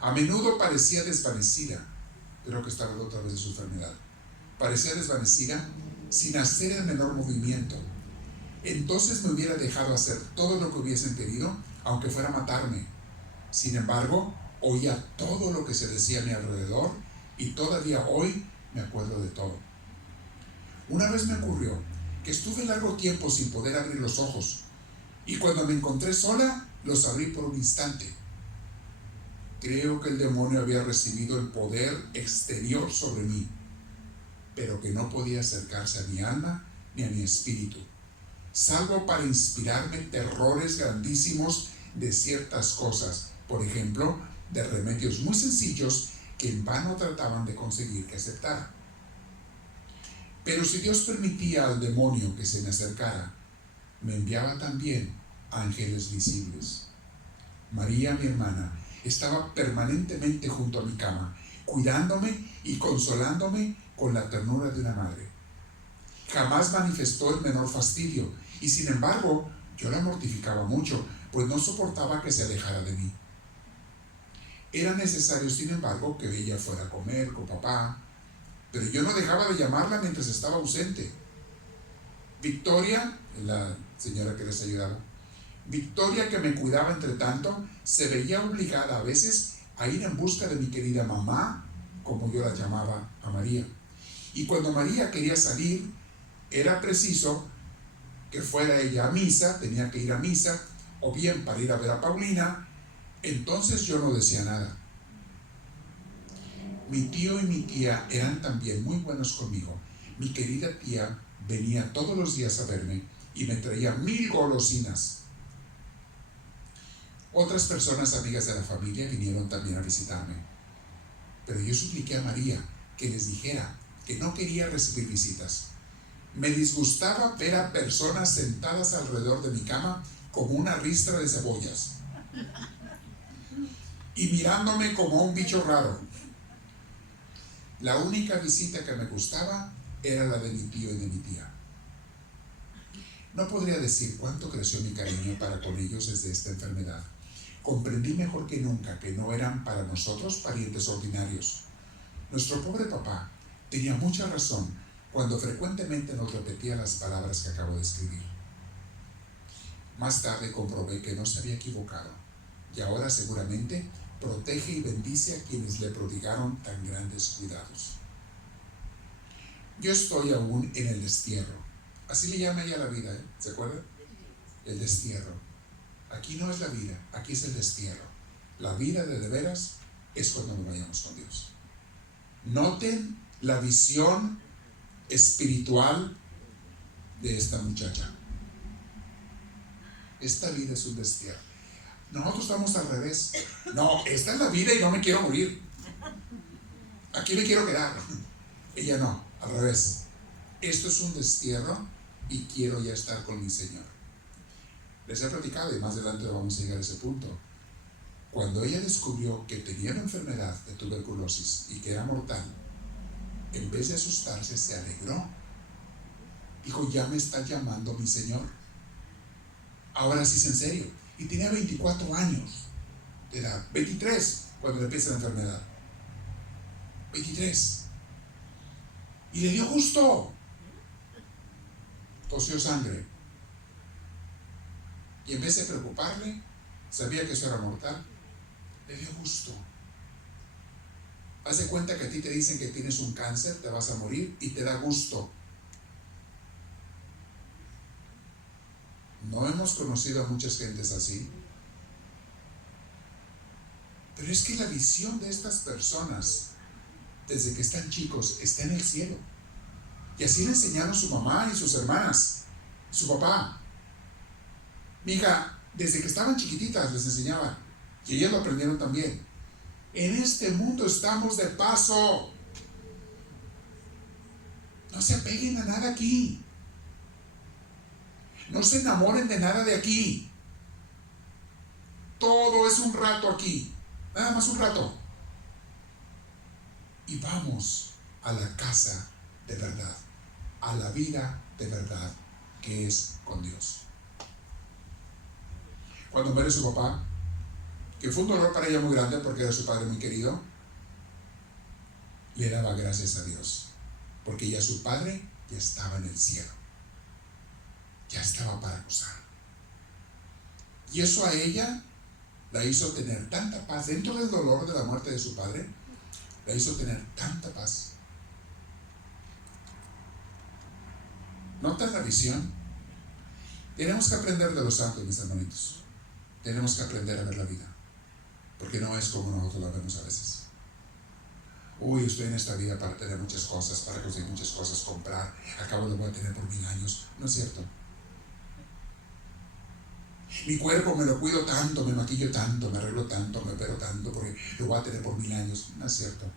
A menudo parecía desvanecida, creo que estaba otra vez de su enfermedad, parecía desvanecida sin hacer el menor movimiento. Entonces me hubiera dejado hacer todo lo que hubiesen querido, aunque fuera matarme. Sin embargo, oía todo lo que se decía a mi alrededor y todavía hoy me acuerdo de todo. Una vez me ocurrió que estuve largo tiempo sin poder abrir los ojos y cuando me encontré sola, los abrí por un instante. Creo que el demonio había recibido el poder exterior sobre mí, pero que no podía acercarse a mi alma ni a mi espíritu, salvo para inspirarme terrores grandísimos de ciertas cosas, por ejemplo, de remedios muy sencillos que en vano trataban de conseguir que aceptara. Pero si Dios permitía al demonio que se me acercara, me enviaba también ángeles visibles. María, mi hermana, estaba permanentemente junto a mi cama, cuidándome y consolándome con la ternura de una madre. Jamás manifestó el menor fastidio, y sin embargo, yo la mortificaba mucho, pues no soportaba que se alejara de mí. Era necesario, sin embargo, que ella fuera a comer con papá, pero yo no dejaba de llamarla mientras estaba ausente. Victoria, la señora que les ayudaba, Victoria, que me cuidaba entre tanto, se veía obligada a veces a ir en busca de mi querida mamá, como yo la llamaba a María. Y cuando María quería salir, era preciso que fuera ella a misa, tenía que ir a misa, o bien para ir a ver a Paulina. Entonces yo no decía nada. Mi tío y mi tía eran también muy buenos conmigo. Mi querida tía venía todos los días a verme y me traía 1000 golosinas. Otras personas amigas de la familia vinieron también a visitarme, pero yo supliqué a María que les dijera que no quería recibir visitas. Me disgustaba ver a personas sentadas alrededor de mi cama como una ristra de cebollas y mirándome como un bicho raro. La única visita que me gustaba era la de mi tío y de mi tía. No podría decir cuánto creció mi cariño para con ellos desde esta enfermedad. Comprendí mejor que nunca que no eran para nosotros parientes ordinarios. Nuestro pobre papá tenía mucha razón cuando frecuentemente nos repetía las palabras que acabo de escribir. Más tarde comprobé que no se había equivocado y ahora seguramente protege y bendice a quienes le prodigaron tan grandes cuidados. Yo estoy aún en el destierro. Así le llama ella la vida, ¿eh? ¿Se acuerdan? El destierro. Aquí no es la vida, aquí es el destierro. La vida de veras es cuando nos vayamos con Dios. Noten la visión espiritual de esta muchacha. Esta vida es un destierro. Nosotros estamos al revés. No, esta es la vida y no me quiero morir. Aquí me quiero quedar. Ella no, al revés. Esto es un destierro y quiero ya estar con mi Señor. Les he platicado y más adelante vamos a llegar a ese punto. Cuando ella descubrió que tenía la enfermedad de tuberculosis y que era mortal, en vez de asustarse, se alegró. Dijo, ya me está llamando mi Señor. Ahora sí es en serio. Y tenía 24 años de edad, 23 cuando le empieza la enfermedad. 23. Y le dio gusto. Tosió sangre. Y en vez de preocuparle, sabía que eso era mortal, le dio gusto. Haz de cuenta que a ti te dicen que tienes un cáncer, te vas a morir y te da gusto. No hemos conocido a muchas gentes así. Pero es que la visión de estas personas, desde que están chicos, está en el cielo. Y así le enseñaron su mamá y sus hermanas, su papá. Mi hija, desde que estaban chiquititas les enseñaba, y ellas lo aprendieron también. En este mundo estamos de paso. No se apeguen a nada aquí. No se enamoren de nada de aquí. Todo es un rato aquí. Nada más un rato. Y vamos a la casa de verdad. A la vida de verdad que es con Dios. Cuando muere su papá, que fue un dolor para ella muy grande porque era su padre muy querido, le daba gracias a Dios, porque ya su padre ya estaba en el cielo, ya estaba para gozar. Y eso a ella la hizo tener tanta paz, dentro del dolor de la muerte de su padre, la hizo tener tanta paz. ¿Notan la visión? Tenemos que aprender de los santos, mis hermanitos. Tenemos que aprender a ver la vida, porque no es como nosotros la vemos a veces. Uy, estoy en esta vida para tener muchas cosas, para conseguir muchas cosas, comprar, al cabo lo voy a tener por 1000 años. No es cierto. Mi cuerpo me lo cuido tanto, me maquillo tanto, me arreglo tanto, me opero tanto, porque lo voy a tener por 1000 años. No es cierto.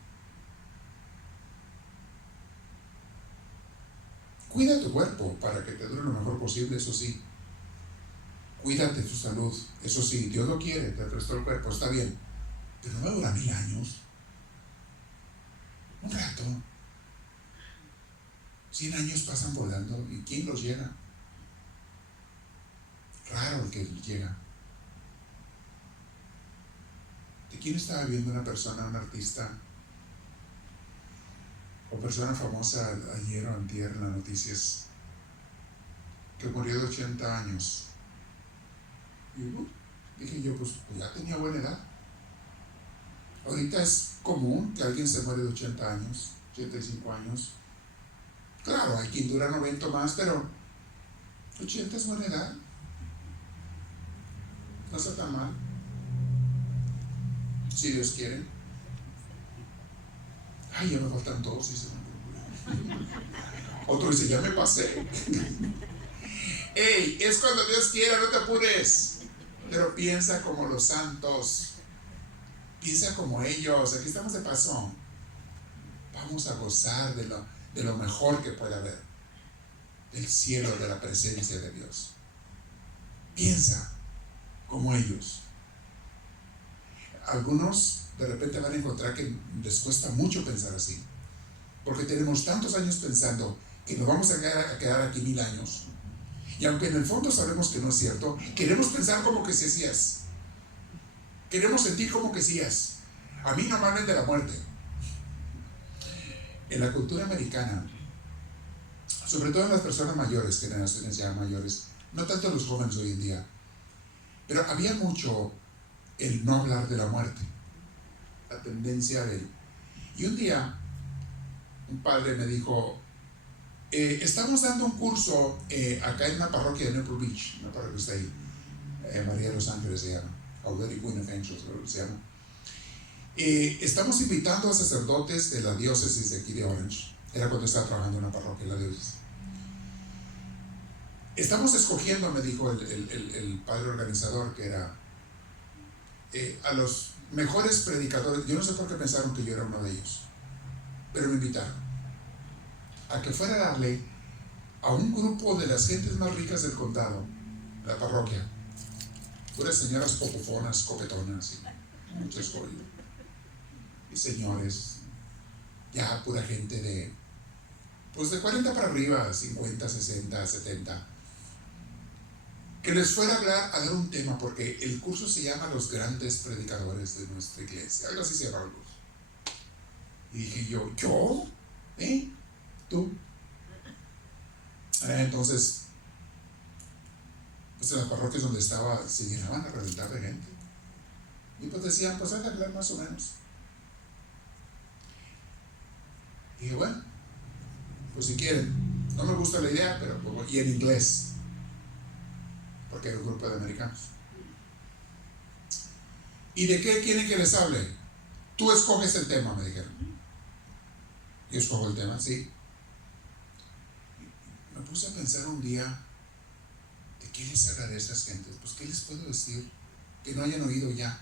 Cuida tu cuerpo para que te dure lo mejor posible, eso sí. Cuídate tu salud, eso sí, Dios lo quiere, te prestó el cuerpo, está bien, pero no va a durar 1000 años. Un rato. 100 años pasan volando, ¿y quién los llega? Raro el que llega. ¿De quién estaba viendo una persona, un artista o persona famosa ayer o antier en las noticias que murió de 80 años? Y dije yo, pues ya tenía buena edad. Ahorita es común que alguien se muere de 80 años, 85 años. Claro, hay quien dura 90 más, pero 80 es buena edad. No está tan mal. Si Dios quiere. Ay, ya me faltan 2. Otro dice, ya me pasé. Ey, es cuando Dios quiera, no te apures. Pero piensa como los santos. Piensa como ellos. Aquí estamos de paso. Vamos a gozar de lo mejor que pueda haber. Del cielo, de la presencia de Dios. Piensa como ellos. Algunos de repente van a encontrar que les cuesta mucho pensar así. Porque tenemos tantos años pensando que nos vamos a quedar aquí 1000 años. Y aunque en el fondo sabemos que no es cierto, queremos pensar como que sí es. Queremos sentir como que sí es. A mí no me hablan de la muerte. En la cultura americana, sobre todo en las personas mayores, generaciones ya mayores, no tanto los jóvenes hoy en día, pero había mucho el no hablar de la muerte, la tendencia de él. Y un día, un padre me dijo, estamos dando un curso acá en una parroquia de Newport Beach, una parroquia que está ahí, María de los Ángeles se llama, Audrey Queen of Angels, se llama. Estamos invitando a sacerdotes de la diócesis de aquí de Orange. Era cuando estaba trabajando en una parroquia en la diócesis. Estamos escogiendo, me dijo el padre organizador, que era a los mejores predicadores. Yo no sé por qué pensaron que yo era uno de ellos, pero me invitaron a que fuera a darle a un grupo de las gentes más ricas del condado, de la parroquia, puras señoras popofonas, copetonas y muchas cosas, y señores, ya pura gente de 40 para arriba, 50, 60, 70, que les fuera a hablar, a dar un tema, porque el curso se llama Los Grandes Predicadores de Nuestra Iglesia, algo así se llama el curso. Y dije yo, tú. Entonces, pues en las parroquias donde estaba se llenaban a reventar de gente. Y pues decían, pues hay que hablar más o menos. Y dije, bueno, pues si quieren. No me gusta la idea, pero pues, y en inglés. Porque era un grupo de americanos. ¿Y de qué quieren que les hable? Tú escoges el tema, me dijeron. Yo escojo el tema, sí. Me puse a pensar un día, ¿de qué les hablaré a estas gentes? Pues, ¿qué les puedo decir que no hayan oído ya?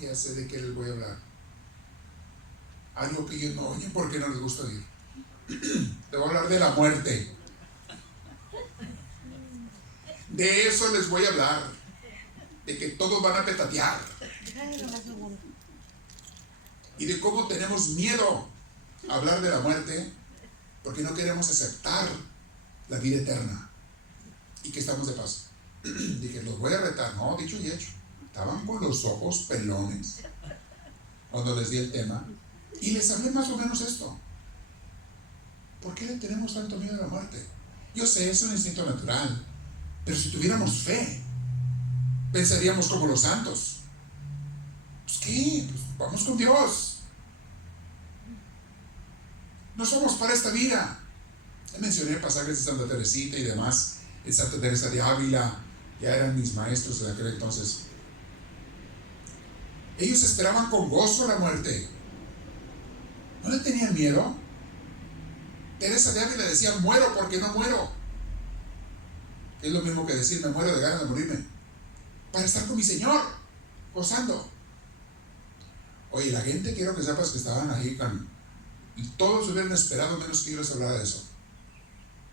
Ya sé de qué les voy a hablar. Algo que ellos no oyen porque no les gusta oír. Te voy a hablar de la muerte. De eso les voy a hablar. De que todos van a petatear. Y de cómo tenemos miedo a hablar de la muerte porque no queremos aceptar la vida eterna y que estamos de paso. Dije, los voy a retar. No, dicho y hecho. Estaban con los ojos pelones cuando les di el tema y les hablé más o menos esto. ¿Por qué le tenemos tanto miedo a la muerte? Yo sé, es un instinto natural, pero si tuviéramos fe, pensaríamos como los santos. Pues qué, pues vamos con Dios. No somos para esta vida. Ya mencioné pasajes de Santa Teresita y demás. En Santa Teresa de Ávila, ya eran mis maestros de aquel entonces. Ellos esperaban con gozo la muerte. ¿No le tenían miedo? Teresa de Ávila decía, muero porque no muero. Es lo mismo que decir, me muero de ganas de morirme. Para estar con mi Señor, gozando. Oye, la gente, quiero que sepas que estaban ahí y todos hubieran esperado menos que yo les hablara de eso.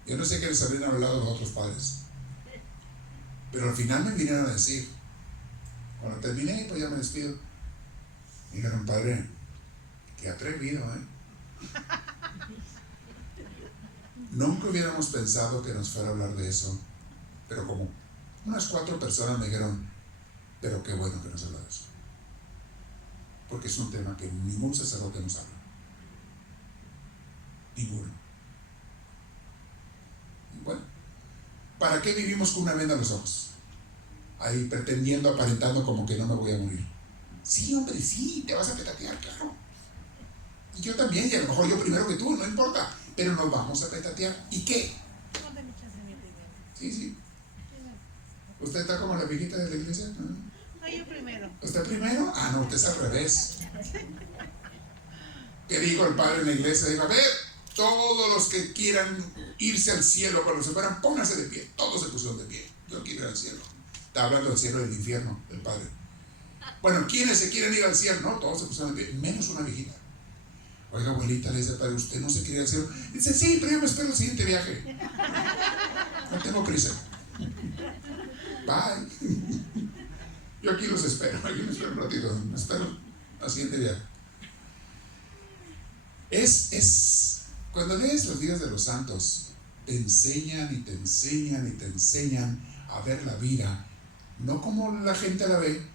Yo no sé qué les habrían hablado los otros padres. Pero al final me vinieron a decir, cuando terminé, pues ya me despido. Me dijeron, padre, qué atrevido, Nunca hubiéramos pensado que nos fuera a hablar de eso. Pero como unas 4 personas me dijeron, pero qué bueno que nos habla de eso. Porque es un tema que ningún sacerdote nos habla. Ninguno. Bueno, ¿para qué vivimos con una venda en los ojos? Ahí pretendiendo, aparentando como que no me voy a morir. Sí, hombre, sí, te vas a petatear, claro. Y yo también, y a lo mejor yo primero que tú, no importa. Pero nos vamos a petatear. ¿Y qué? Sí. ¿Usted está como la viejita de la iglesia? No, yo primero. ¿Usted primero? Ah, no, usted es al revés. ¿Qué dijo el padre en la iglesia? Dijo, a ver, todos los que quieran irse al cielo cuando se fueran, pónganse de pie. Todos se pusieron de pie. Yo quiero ir al cielo. Está hablando del cielo y del infierno, el padre. Bueno, ¿quiénes se quieren ir al cielo? No, todos se pusieron de pie, menos una viejita. Oiga, abuelita, le dice, padre, ¿usted no se quiere ir al cielo? Dice, sí, pero yo me espero el siguiente viaje. No tengo prisa. Bye. Yo aquí los espero, un ratito, me espero al siguiente viaje. Cuando lees los días de los santos, te enseñan y te enseñan y te enseñan a ver la vida, no como la gente la ve,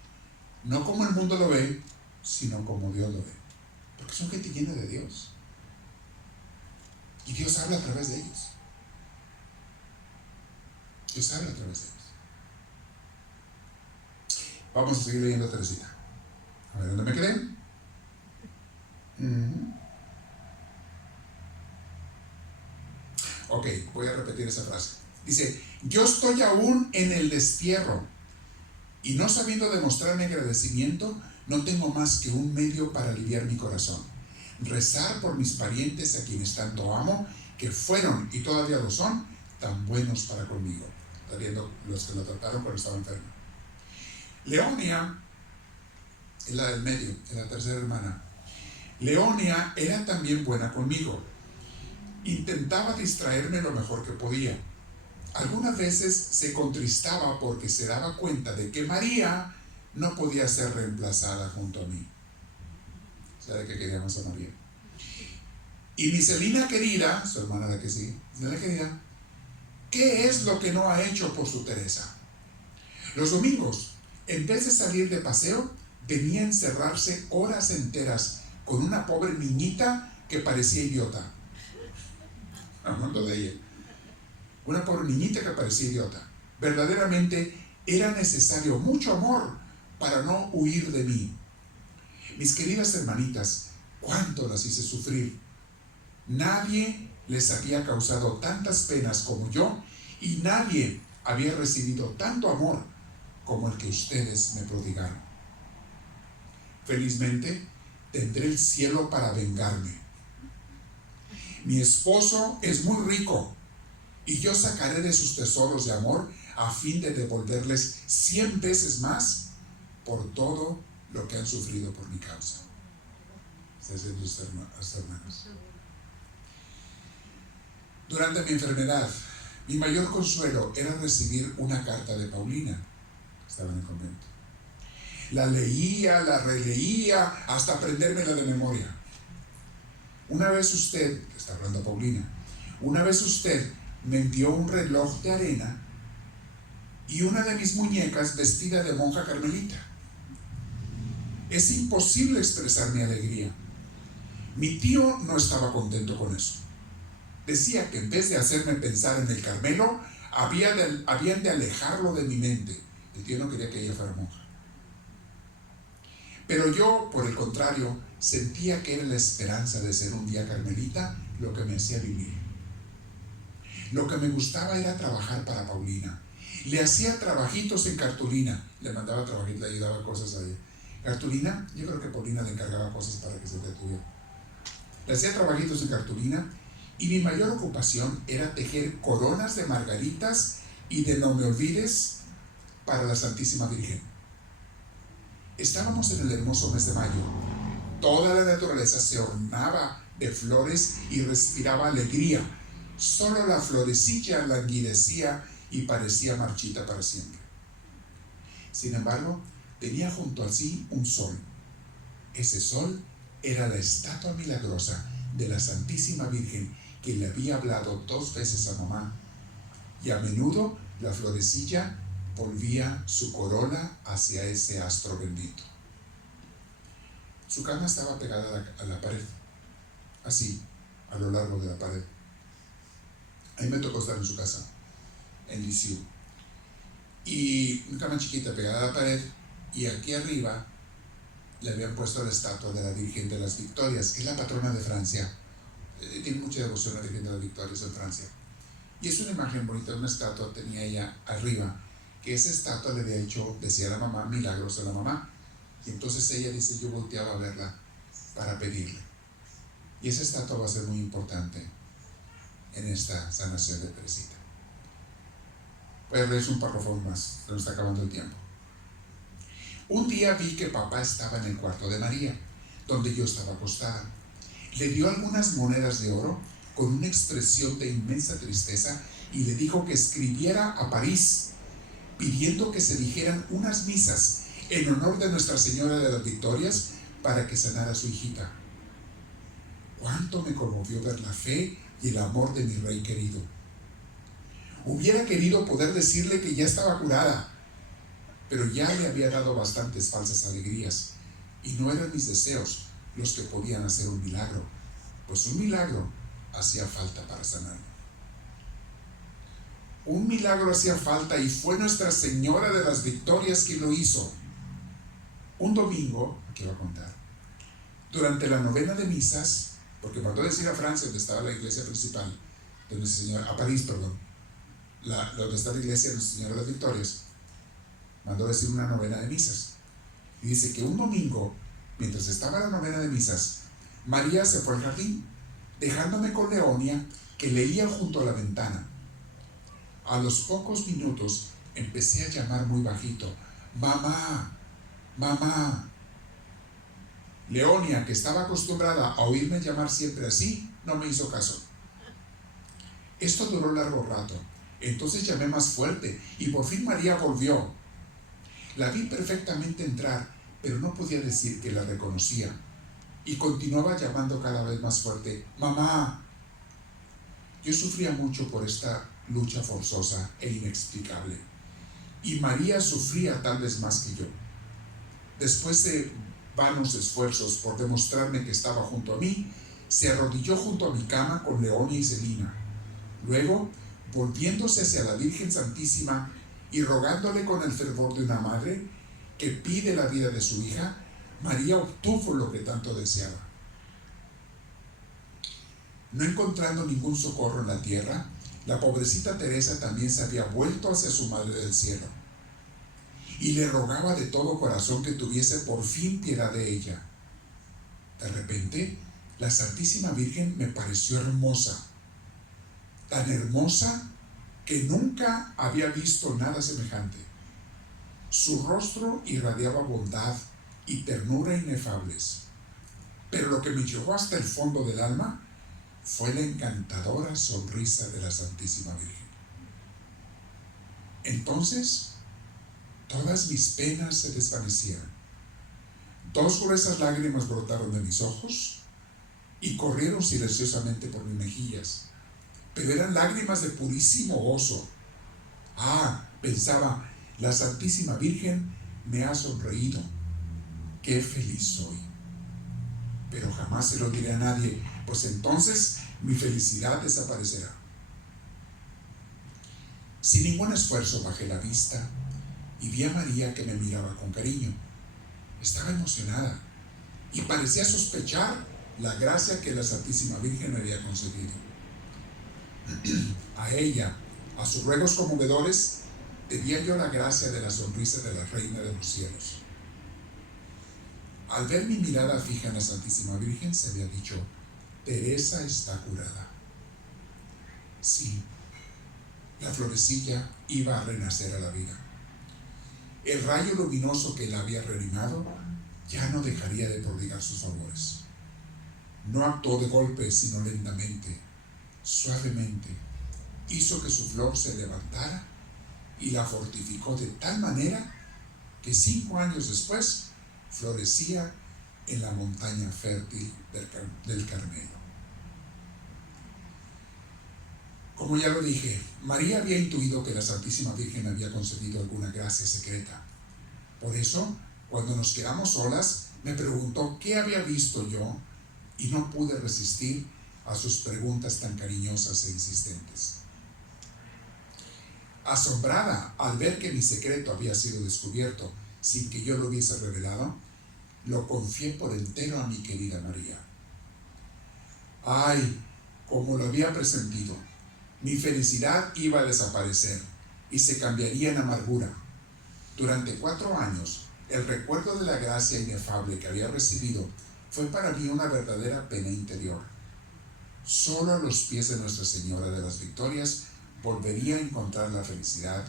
no como el mundo lo ve, sino como Dios lo ve. Porque son gente llena de Dios. Y Dios habla a través de ellos. Dios habla a través de ellos. Vamos a seguir leyendo Teresita. A ver, ¿dónde me quedé? Ok, voy a repetir esa frase. Dice, yo estoy aún en el destierro y no sabiendo demostrar mi agradecimiento, no tengo más que un medio para aliviar mi corazón. Rezar por mis parientes a quienes tanto amo, que fueron y todavía lo son, tan buenos para conmigo. Está viendo los que lo trataron cuando estaba enfermo. Leonia es la del medio, es la tercera hermana. Leonia era también buena conmigo. Intentaba distraerme lo mejor que podía. Algunas veces se contristaba porque se daba cuenta de que María no podía ser reemplazada junto a mí. ¿Sabe qué queríamos a María? Y mi Celina querida, su hermana la que sigue, Celina querida, ¿qué es lo que no ha hecho por su Teresa? Los domingos, en vez de salir de paseo, venía a encerrarse horas enteras con una pobre niñita que parecía idiota. Hablando de ella. Una pobre niñita que parecía idiota. Verdaderamente era necesario mucho amor para no huir de mí. Mis queridas hermanitas, cuánto las hice sufrir. Nadie les había causado tantas penas como yo y nadie había recibido tanto amor como el que ustedes me prodigaron. Felizmente, tendré el cielo para vengarme. Mi esposo es muy rico y yo sacaré de sus tesoros de amor a fin de devolverles 100 veces más por todo lo que han sufrido por mi causa. Hermanos. Durante mi enfermedad, mi mayor consuelo era recibir una carta de Paulina. Estaba en el convento. La leía, la releía, hasta aprendérmela de memoria. Una vez usted, que está hablando Paulina, una vez usted me envió un reloj de arena y una de mis muñecas vestida de monja carmelita. Es imposible expresar mi alegría. Mi tío no estaba contento con eso. Decía que en vez de hacerme pensar en el Carmelo, habían de alejarlo de mi mente. El tío no quería que ella fuera monja. Pero yo, por el contrario, sentía que era la esperanza de ser un día carmelita lo que me hacía vivir. Lo que me gustaba era trabajar para Paulina. Le hacía trabajitos en cartulina. Le mandaba trabajitos, le ayudaba cosas a ella. Cartulina, yo creo que Paulina le encargaba cosas para que se detuviera. Le hacía trabajitos en cartulina y mi mayor ocupación era tejer coronas de margaritas y de no me olvides para la Santísima Virgen. Estábamos en el hermoso mes de mayo. Toda la naturaleza se ornaba de flores y respiraba alegría. Solo la florecilla languidecía y parecía marchita para siempre. Sin embargo, tenía junto a sí un sol. Ese sol era la estatua milagrosa de la Santísima Virgen que le había hablado 2 veces a mamá. Y a menudo la florecilla volvía su corona hacia ese astro bendito. Su cama estaba pegada a la pared, así, a lo largo de la pared. A mí me tocó estar en su casa, en Lisieux. Y una cama chiquita pegada a la pared, y aquí arriba le habían puesto la estatua de la Virgen de las Victorias, que es la patrona de Francia. Tiene mucha devoción a la Virgen de las Victorias en Francia. Y es una imagen bonita, una estatua tenía ella arriba, que esa estatua le había hecho, decía la mamá, milagros a la mamá. Y entonces ella dice, yo volteaba a verla para pedirle. Y esa estatua va a ser muy importante en esta sanación de Teresita. Voy a leer un párrafo más, se nos está acabando el tiempo. Un día vi que papá estaba en el cuarto de María, donde yo estaba acostada. Le dio algunas monedas de oro con una expresión de inmensa tristeza y le dijo que escribiera a París, pidiendo que se dijeran unas misas en honor de Nuestra Señora de las Victorias para que sanara a su hijita. Cuánto me conmovió ver la fe y el amor de mi rey querido. Hubiera querido poder decirle que ya estaba curada, pero ya le había dado bastantes falsas alegrías y no eran mis deseos los que podían hacer un milagro, pues un milagro hacía falta para sanarme. Un milagro hacía falta y fue Nuestra Señora de las Victorias quien lo hizo. Un domingo, aquí voy a contar, durante la novena de misas, porque mandó decir a Francia, donde estaba la iglesia principal, de Nuestra Señora, a París, perdón, donde está la iglesia de Nuestra Señora de las Victorias, mandó decir una novena de misas. Y dice que un domingo, mientras estaba la novena de misas, María se fue al jardín, dejándome con Leonia, que leía junto a la ventana. A los pocos minutos empecé a llamar muy bajito, mamá, mamá. Leonia, que estaba acostumbrada a oírme llamar siempre así, no me hizo caso. Esto duró largo rato. Entonces llamé más fuerte y por fin María volvió. La vi perfectamente entrar, pero no podía decir que la reconocía. Y continuaba llamando cada vez más fuerte, mamá. Yo sufría mucho por esta lucha forzosa e inexplicable. Y María sufría tal vez más que yo. Después de vanos esfuerzos por demostrarme que estaba junto a mí, se arrodilló junto a mi cama con Leonia y Celina. Luego, volviéndose hacia la Virgen Santísima y rogándole con el fervor de una madre que pide la vida de su hija, María obtuvo lo que tanto deseaba. No encontrando ningún socorro en la tierra, la pobrecita Teresa también se había vuelto hacia su Madre del Cielo y le rogaba de todo corazón que tuviese por fin piedad de ella. De repente, la Santísima Virgen me pareció hermosa, tan hermosa que nunca había visto nada semejante. Su rostro irradiaba bondad y ternura inefables, pero lo que me llevó hasta el fondo del alma fue la encantadora sonrisa de la Santísima Virgen. Entonces, todas mis penas se desvanecieron. 2 gruesas lágrimas brotaron de mis ojos y corrieron silenciosamente por mis mejillas, pero eran lágrimas de purísimo gozo. Pensaba, la Santísima Virgen me ha sonreído. ¡Qué feliz soy! Pero jamás se lo diré a nadie, pues entonces mi felicidad desaparecerá. Sin ningún esfuerzo bajé la vista y vi a María que me miraba con cariño. Estaba emocionada y parecía sospechar la gracia que la Santísima Virgen me había concedido. A ella, a sus ruegos conmovedores, debía yo la gracia de la sonrisa de la Reina de los Cielos. Al ver mi mirada fija en la Santísima Virgen, se había dicho: Teresa está curada. Sí, la florecilla iba a renacer a la vida. El rayo luminoso que la había reanimado ya no dejaría de prodigar sus favores. No actuó de golpe, sino lentamente, suavemente. Hizo que su flor se levantara y la fortificó de tal manera que 5 años después florecía en la montaña fértil del Carmelo. Como ya lo dije, María había intuido que la Santísima Virgen había concedido alguna gracia secreta. Por eso, cuando nos quedamos solas, me preguntó qué había visto yo y no pude resistir a sus preguntas tan cariñosas e insistentes. Asombrada al ver que mi secreto había sido descubierto sin que yo lo hubiese revelado, lo confié por entero a mi querida María. ¡Ay! Como lo había presentido, mi felicidad iba a desaparecer y se cambiaría en amargura. Durante 4 años, el recuerdo de la gracia inefable que había recibido fue para mí una verdadera pena interior. Solo a los pies de Nuestra Señora de las Victorias volvería a encontrar la felicidad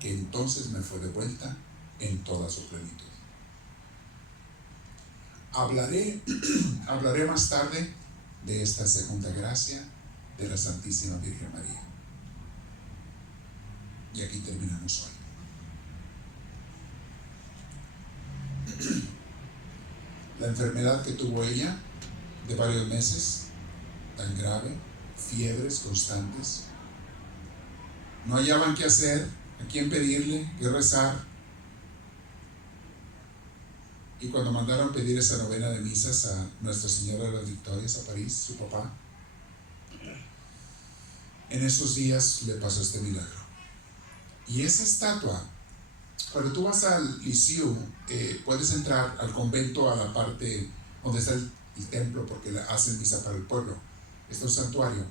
que entonces me fue devuelta en toda su plenitud. Hablaré más tarde de esta segunda gracia de la Santísima Virgen María. Y aquí terminamos hoy. La enfermedad que tuvo ella de varios meses, tan grave, fiebres constantes, no hallaban qué hacer, a quién pedirle, qué rezar. Y cuando mandaron pedir esa novena de misas a Nuestra Señora de las Victorias, a París, su papá, en esos días le pasó este milagro. Y esa estatua, cuando tú vas al Lisieux, puedes entrar al convento, a la parte donde está el templo, porque hacen misa para el pueblo. Está un santuario.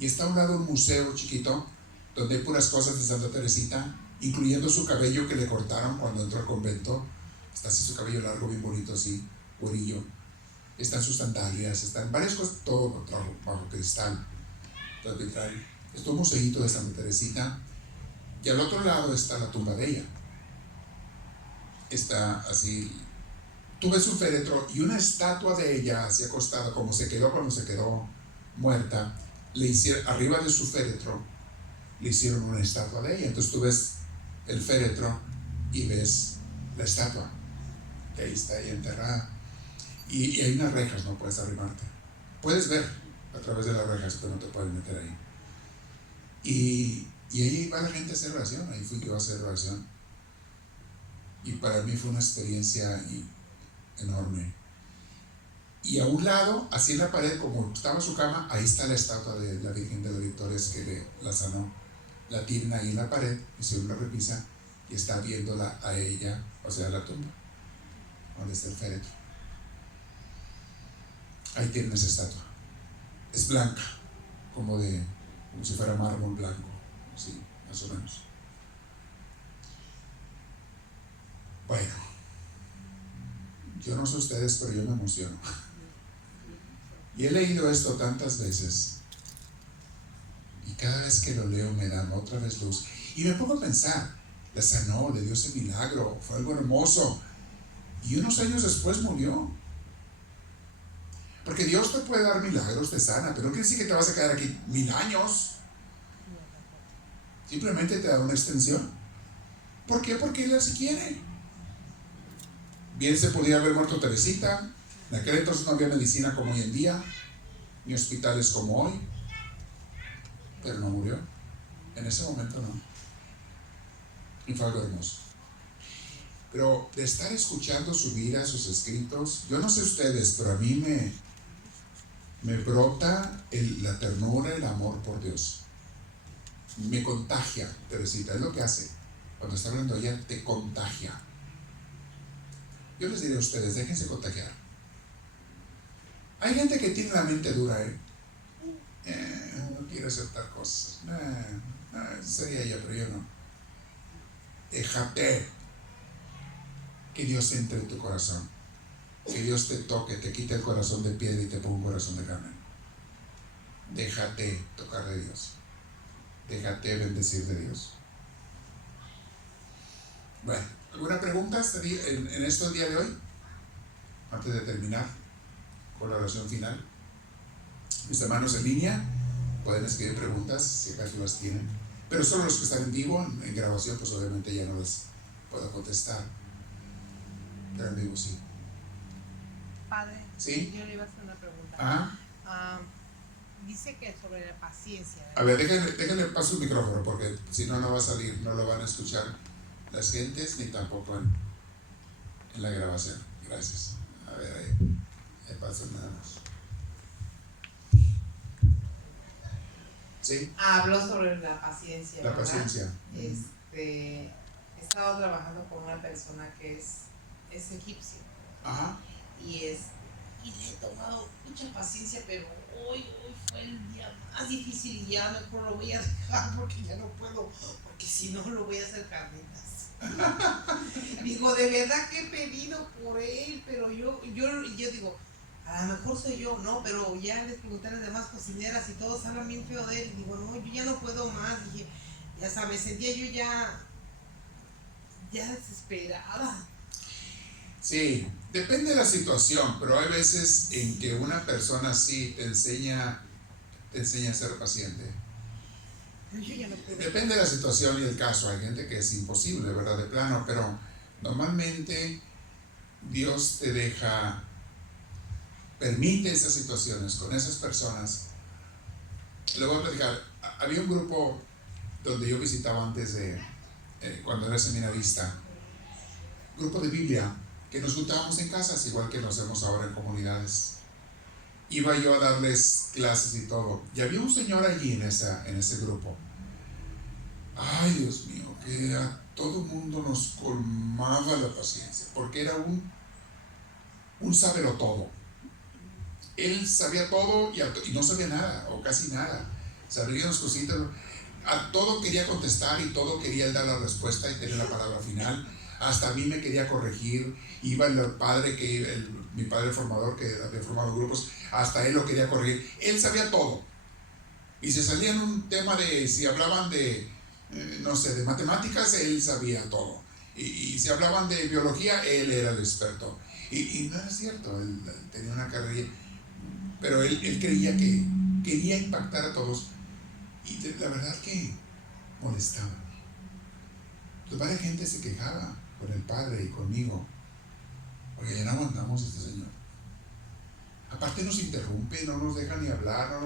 Y está a un lado un museo chiquito, donde hay puras cosas de Santa Teresita, incluyendo su cabello que le cortaron cuando entró al convento. Está así su cabello largo, bien bonito, así, güerillo. Están sus sandalias, están varias cosas, todo bajo cristal. Entonces, está un museíto de Santa Teresita. Y al otro lado está la tumba de ella. Está así. Tú ves un féretro y una estatua de ella así acostada, como se quedó cuando se quedó muerta. Le hicieron, arriba de su féretro, le hicieron una estatua de ella. Entonces tú ves el féretro y ves la estatua, que ahí está ella enterrada. Y hay unas rejas, no puedes arrimarte. Puedes ver a través de las rejas, pero no te puedes meter ahí. Y ahí va la gente a hacer oración. Ahí fui yo a hacer oración. Y para mí fue una experiencia enorme. Y a un lado, así en la pared, como estaba su cama, ahí está la estatua de la Virgen de las Victorias que la sanó. La tienen ahí en la pared, hicieron una repisa y está viéndola a ella, o sea, la tumba, donde está el féretro. Ahí tienen esa estatua. Es blanca, como si fuera mármol blanco, sí, más o menos. Bueno, yo no sé ustedes, pero yo me emociono. Y he leído esto tantas veces. Y cada vez que lo leo me dan otra vez luz. Y me pongo a pensar, la sanó, le dio ese milagro, fue algo hermoso. Y unos años después murió. Porque Dios te puede dar milagros, te sana, pero no quiere decir que te vas a quedar aquí 1000 años. Simplemente te da una extensión. ¿Por qué? Porque Él así quiere. Bien se podía haber muerto Teresita. En aquel entonces no había medicina como hoy en día, ni hospitales como hoy. Pero no murió. En ese momento no. Y fue algo hermoso. Pero de estar escuchando su vida, sus escritos, yo no sé ustedes, pero a mí me brota la ternura, el amor por Dios. Me contagia, Teresita, es lo que hace. Cuando está hablando ella, te contagia. Yo les diré a ustedes, déjense contagiar. Hay gente que tiene la mente dura, no quiere aceptar cosas. Sería ella, pero yo no. Déjate que Dios entre en tu corazón, que Dios te toque, te quite el corazón de piedra y te ponga un corazón de carne. Déjate tocar de Dios, déjate bendecir de Dios. Bueno, ¿alguna pregunta en esto el día de hoy? Antes de terminar con la oración final. Mis hermanos en línea pueden escribir preguntas si acaso las tienen, pero solo los que están en vivo, en grabación, pues obviamente ya no les puedo contestar. Pero en vivo sí. Padre, ¿sí? Yo le iba a hacer una pregunta. Ajá. Dice que sobre la paciencia, ¿verdad? A ver, déjenle paso el micrófono, porque si no, no va a salir, no lo van a escuchar las gentes, ni tampoco en la grabación. Gracias. A ver, ahí paso nada más. ¿Sí? Habló sobre la paciencia. La ¿verdad? paciencia. He estado trabajando con una persona que es egipcio. Ajá. Y le he tomado mucha paciencia, pero hoy fue el día más difícil y ya mejor lo voy a dejar porque ya no puedo, porque si no lo voy a hacer carnitas. Digo, de verdad que he pedido por él, pero yo digo, a lo mejor soy yo, no, pero ya les pregunté a las demás cocineras y todos hablan bien feo de él. Digo, no, yo ya no puedo más. Dije, ya sabes, sentía yo ya desesperada. Sí, depende de la situación, pero hay veces en que una persona así te enseña a ser paciente. Yo ya no puedo. Depende de la situación y el caso. Hay gente que es imposible, ¿verdad? De plano, pero normalmente Dios te permite esas situaciones con esas personas. Le voy a platicar. Había un grupo donde yo visitaba antes cuando era seminarista, grupo de Biblia, que nos juntábamos en casas, igual que nos hacemos ahora en comunidades. Iba yo a darles clases y todo, y había un señor allí en ese grupo. Ay, Dios mío, que a todo mundo nos colmaba la paciencia, porque era un sabero todo. Él sabía todo y no sabía nada, o casi nada. Sabía unas cositas, a todo quería contestar y todo quería él dar la respuesta y tener la palabra final. Hasta a mí me quería corregir. Iba el padre, mi padre formador, que había formado grupos, hasta él lo quería corregir. Él sabía todo. Y se salía en un tema si hablaban de matemáticas, él sabía todo. Y si hablaban de biología, él era el experto. Y no era cierto, él tenía una carrera, pero él creía que quería impactar a todos. Y la verdad que molestaba. Pues varias gente se quejaba con el padre y conmigo. Oye, ya no aguantamos a este señor. Aparte nos interrumpe, no nos deja ni hablar,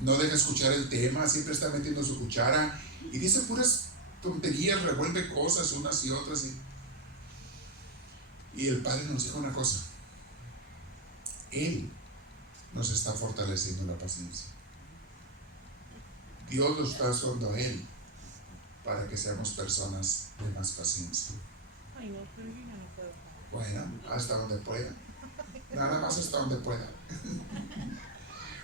no deja escuchar el tema, siempre está metiendo su cuchara y dice puras tonterías, revuelve cosas unas y otras. Y el padre nos dijo una cosa: Él nos está fortaleciendo la paciencia. Dios lo está usando a Él para que seamos personas de más paciencia. Ay, no, pero yo ya no puedo. Bueno, hasta donde pueda. Nada más hasta donde pueda.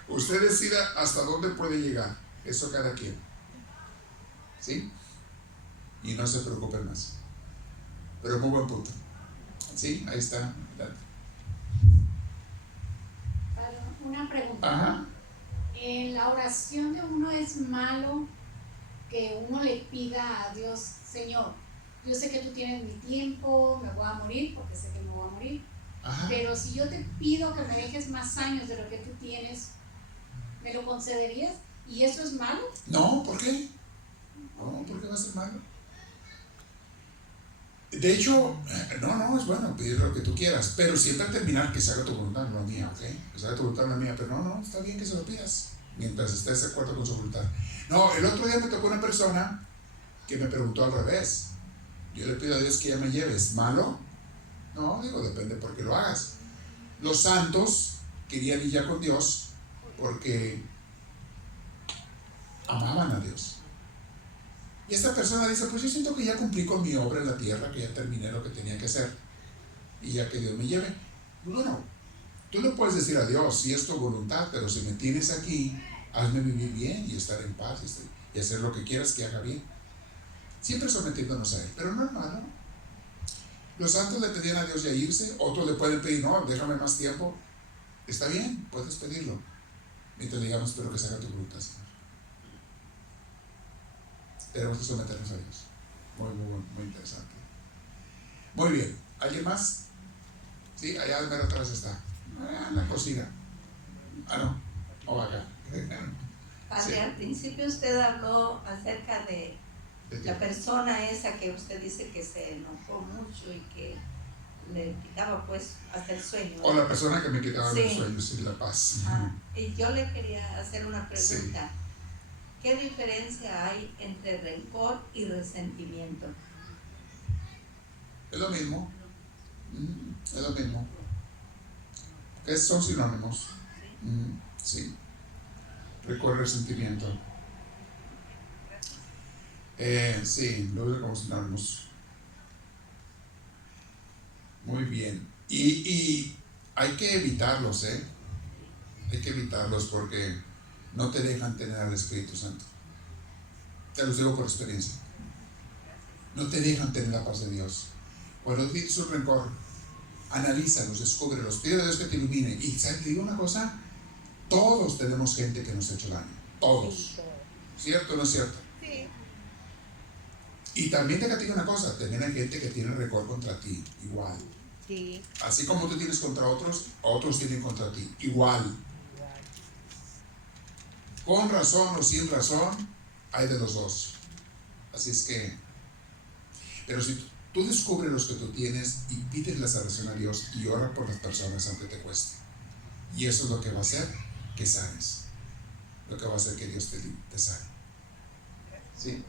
Usted decida hasta dónde puede llegar. Eso cada quien. ¿Sí? Y no se preocupen más. Pero muy buen punto. ¿Sí? Ahí está. Una pregunta. Ajá. En la oración de uno es malo que uno le pida a Dios, Señor, yo sé que tú tienes mi tiempo, me voy a morir porque sé que me voy a morir, Ajá. pero si yo te pido que me dejes más años de lo que tú tienes, ¿me lo concederías? ¿Y eso es malo? No, ¿por qué? No, ¿por qué va a ser malo? De hecho, no, es bueno pedir lo que tú quieras, pero siempre terminar que se haga tu voluntad, no la mía, ¿ok? Que se haga tu voluntad, no la mía, pero no, está bien que se lo pidas, mientras estés de acuerdo con su voluntad. No, el otro día me tocó una persona que me preguntó al revés. Yo le pido a Dios que ya me lleves. ¿Malo? No, digo, depende por qué lo hagas. Los santos querían ir ya con Dios porque amaban a Dios. Y esta persona dice, pues yo siento que ya cumplí con mi obra en la tierra, que ya terminé lo que tenía que hacer, y ya que Dios me lleve. Bueno, tú le puedes decir a Dios, si es tu voluntad, pero si me tienes aquí, hazme vivir bien y estar en paz y hacer lo que quieras que haga bien. Siempre sometiéndonos a Él, pero no es malo. Los santos le pedían a Dios ya irse, otros le pueden pedir, no, déjame más tiempo. Está bien, puedes pedirlo. Mientras le digamos, espero que se haga tu voluntad, Señor. Tenemos que someternos a Dios. Muy interesante. Muy bien. ¿Alguien más? Sí, allá de mero atrás está. En la cocina. Ah, no. O acá. Padre, Sí. al principio usted habló acerca de la persona esa que usted dice que se enojó mucho y que le quitaba pues hasta el sueño. O la persona que me quitaba Sí. los sueños y la paz. Y yo le quería hacer una pregunta. Sí. ¿Qué diferencia hay entre rencor y resentimiento? Es lo mismo. Es lo mismo. Son sinónimos. Sí. Rencor y resentimiento. Sí, lo veo como sinónimos. Muy bien. Y hay que evitarlos, Hay que evitarlos porque no te dejan tener al Espíritu Santo. Te los digo por experiencia. No te dejan tener la paz de Dios. Cuando tienes un rencor, analízalos, descúbrelos, pide a Dios que te ilumine. Y ¿sabes? Te digo una cosa, todos tenemos gente que nos ha hecho daño. Todos. ¿Cierto o no es cierto? Sí. Y también te digo una cosa, también hay gente que tiene rencor contra ti, igual. Sí. Así como tú tienes contra otros, otros tienen contra ti, igual. Con razón o sin razón, hay de los dos. Así es que, pero si tú descubres los que tú tienes y pides la salvación a Dios y ora por las personas aunque te cueste. Y eso es lo que va a hacer que sanes. Lo que va a hacer que Dios te sane. ¿Sí?